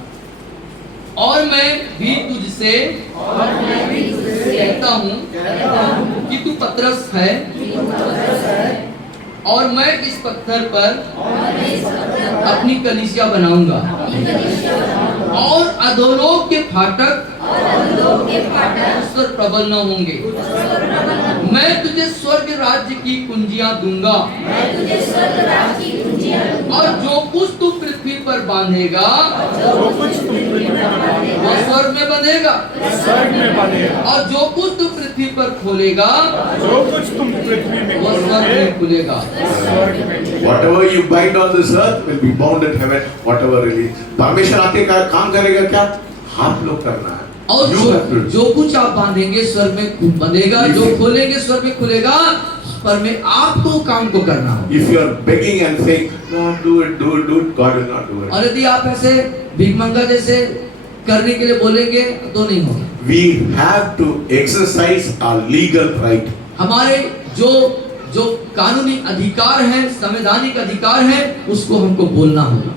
और मैं भी तुझसे कहता हूँ कि तू पतरस है और मैं इस पत्थर पर अपनी कलीसिया बनाऊंगा और अधोलोक के फाटक उस पर प्रबल न होंगे। मैं तुझे स्वर्ग राज्य की कुंजियां दूंगा, और जो कुछ तू पृथ्वी पर बांधेगा वो स्वर्ग में बंधेगा, और जो कुछ तू पृथ्वी पर खोलेगा जो कुछ तुम पृथ्वी में वो स्वर्ग में खुलेगा। Whatever you bind on this earth will be bound in heaven. Whatever release. परमेश्वर आके काम करेगा क्या? आप लोग करना है। और You have to. जो कुछ आप बांधेंगे स्वर्ग में बंधेगा, जो खोलेंगे स्वर्ग में खुलेगा, पर में आपको काम को करना हो। If you are begging and saying, "Lord, do it, do it, do it," God will not do it. और यदि आप ऐसे भीखमंगा जैसे करने के लिए बोलेंगे तो नहीं होगा। We have to exercise our legal right. हमारे जो कानूनी अधिकार है, संवैधानिक अधिकार है, उसको हमको बोलना होगा।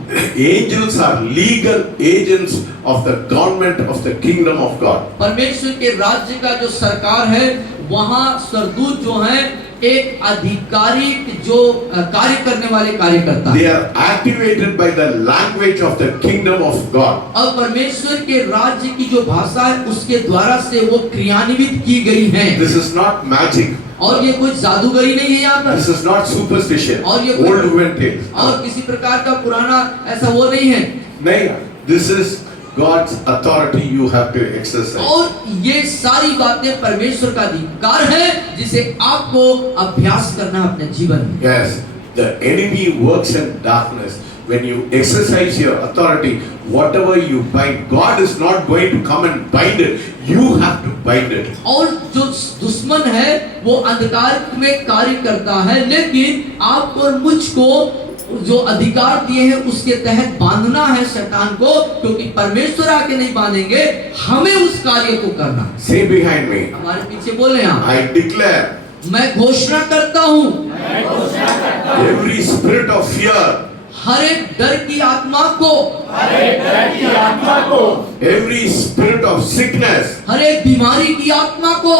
Angels are legal agents of the government of the kingdom of God. परमेश्वर के राज्य का जो सरकार है, वहाँ सरदूत जो हैं एक आधिकारिक जो कार्य करने वाले कार्यकर्ता They हैं। are activated by the language of the kingdom of God. और परमेश्वर के राज्य की जो भाषा है उसके द्वारा से वो क्रियान्वित की गई है। This is not magic. और ये कोई जादूगरी नहीं है यहाँ पर, This is not superstition. और ये Old women tales. और किसी प्रकार का पुराना ऐसा वो नहीं है। नहीं, this is God's authority you have to exercise. और ये सारी बातें परमेश्वर का अधिकार है जिसे आपको अभ्यास करना है अपने जीवन में। Yes, the enemy works in darkness. When you exercise your authority, whatever you bind, God is not going to come and bind it. You have to bind it. और जो दुश्मन है वो अंधकार में कार्य करता है, लेकिन आपको और मुझको जो अधिकार दिए हैं उसके तहत बांधना है शैतान को, क्योंकि परमेश्वर आके नहीं बांधेंगे, हमें उस कार्य को करना है। Say behind me, हमारे पीछे बोले आप, I declare मैं घोषणा करता हूँ every spirit of fear, हर एक डर की आत्मा को, every spirit of sickness, हर एक बीमारी की आत्मा को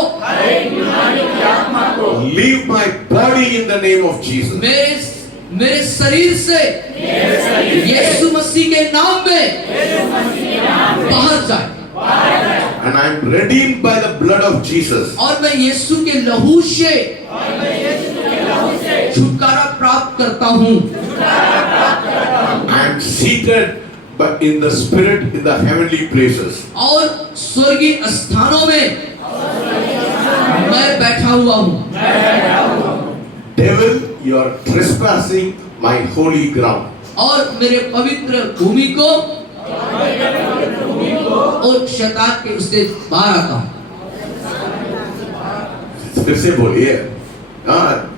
leave my body in the name of Jesus. मेरे शरीर से यीशु मसीह के नाम में बाहर जाए। And I am redeemed by the blood of Jesus. और मैं यीशु के लहू से छुटकारा प्राप्त करता हूँ। I am seated but in the spirit in the heavenly places. और स्वर्गीय स्थानों में मैं बैठा हुआ हूँ। Devil, you are trespassing my holy ground. और मेरे पवित्र भूमि को और शैतान के उससे बाहर आता हूँ। फिर से बोलिए,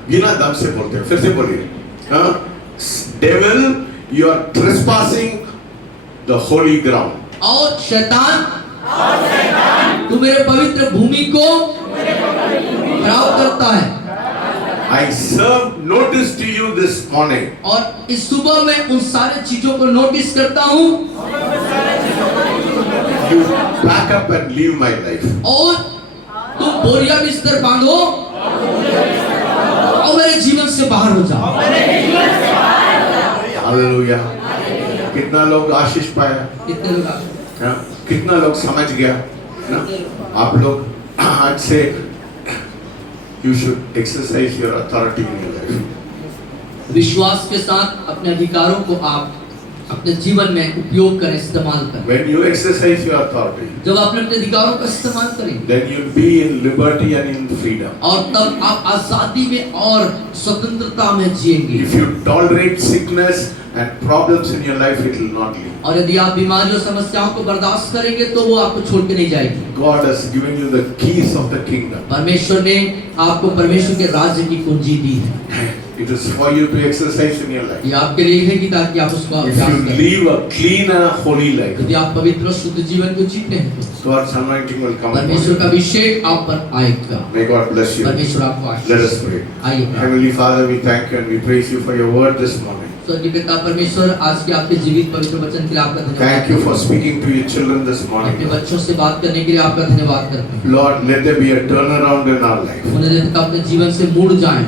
बिना दम से बोलते हैं, फिर से बोलिए, Devil, you are trespassing the holy ground. और शैतान तू मेरे पवित्र भूमि को खराब करता है। I serve notice to you this morning. और इस सुबह मैं उन सारे चीजों को नोटिस करता हूँ। You pack up and leave my life. और तुम बोरिया बिस्तर बांधो और मेरे जीवन से बाहर हो जाओ। Hallelujah. कितना लोग आशीष पाया, कितने लोग आप? कितना लोग समझ गया ना? आप लोग आज से you should exercise your authority in your life. विश्वास के साथ अपने अधिकारों को आप अपने जीवन में उपयोग करें, इस्तेमाल करें। When you exercise your authority, जब आप अपने अधिकारों का इस्तेमाल करेंगे, then you'll be in liberty and in freedom. और तब आप आजादी में और स्वतंत्रता में जिएंगे। If you tolerate sickness and problems in your life, it will not leave. और यदि आप बीमारियों समस्याओं को बर्दाश्त करेंगे तो वो आपको छोड़ के नहीं जाएगी। God has given you the keys of the kingdom. परमेश्वर ने आपको परमेश्वर के राज्य की कुंजी दी है। It is for you to exercise in your life. ये आपके लिए है कि ताकि आप उसको If अभ्यास you करें। live a clean and a holy life, यदि आप पवित्र और शुद्ध जीवन को जीते हैं तो God's anointing will come upon परमेश्वर का you. अभिषेक आप पर आएगा। May God bless you. परमेश्वर आपको Let us आशीष pray. दे। आइए प्रार्थना। Heavenly Father, we thank you and we praise you for your word this morning. स्वर्गीय पिता परमेश्वर, आज के आपके जीवित पवित्र वचन के लिए आपका धन्यवाद। Thank you for speaking to your children this अपने morning. बच्चों से बात करने के लिए आपका धन्यवाद करते हैं। Lord, let there be a turnaround in our life. उन्हें अपने जीवन से मुड़ जाएं।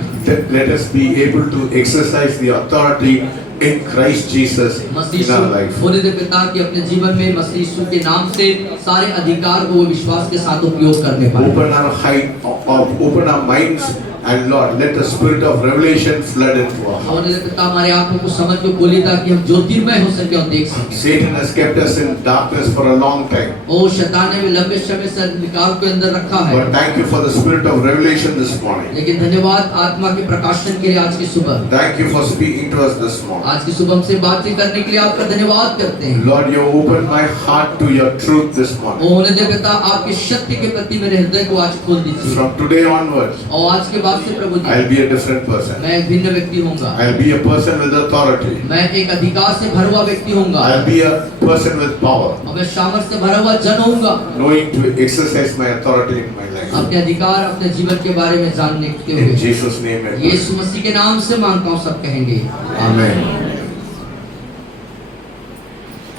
Let us be able to exercise the authority in Christ Jesus Masih in our life. होने दे पिता कि अपने जीवन में मसीह यीशु के नाम से सारे अधिकार को वो विश्वास के साथ उपयोग करने पाए। Open our minds, and Lord, let the spirit of revelation flood into our heart. होने दे पिता हमारे आंखों को समझ को खोली ताकि हम ज्योतिर्मय हो सके और देख सके। Satan has kept us in darkness for a long time. ओ शैतान ने हमें लंबे समय से अंधकार के अंदर रखा है। But thank you for the spirit of revelation this morning. लेकिन धन्यवाद आत्मा के प्रकाशन के लिए आज की सुबह। Thank you for speaking to us this morning. आज की सुबह हमसे बातचीत करने के लिए आपका धन्यवाद करते हैं। Lord, you opened my heart to your truth this morning. ओ होने दे पिता आपके सत्य के प्रति मेरे हृदय को आज खोल दीजिए। From today onwards, और आज के बाद से प्रभु जी I'll be a different person. मैं एक भिन्न व्यक्ति होऊंगा। I'll be a person with authority. मैं एक अधिकार से भरा हुआ व्यक्ति होऊंगा। I'll be a person with power, और मैं सामर्थ्य से भरा हुआ जन होऊंगा। knowing to exercise my authority in my life. अपने अधिकार अपने जीवन के बारे में जानने के In हुए Jesus' name I pray. यीशु मसीह के नाम से मांगता हूँ सब कहेंगे Amen.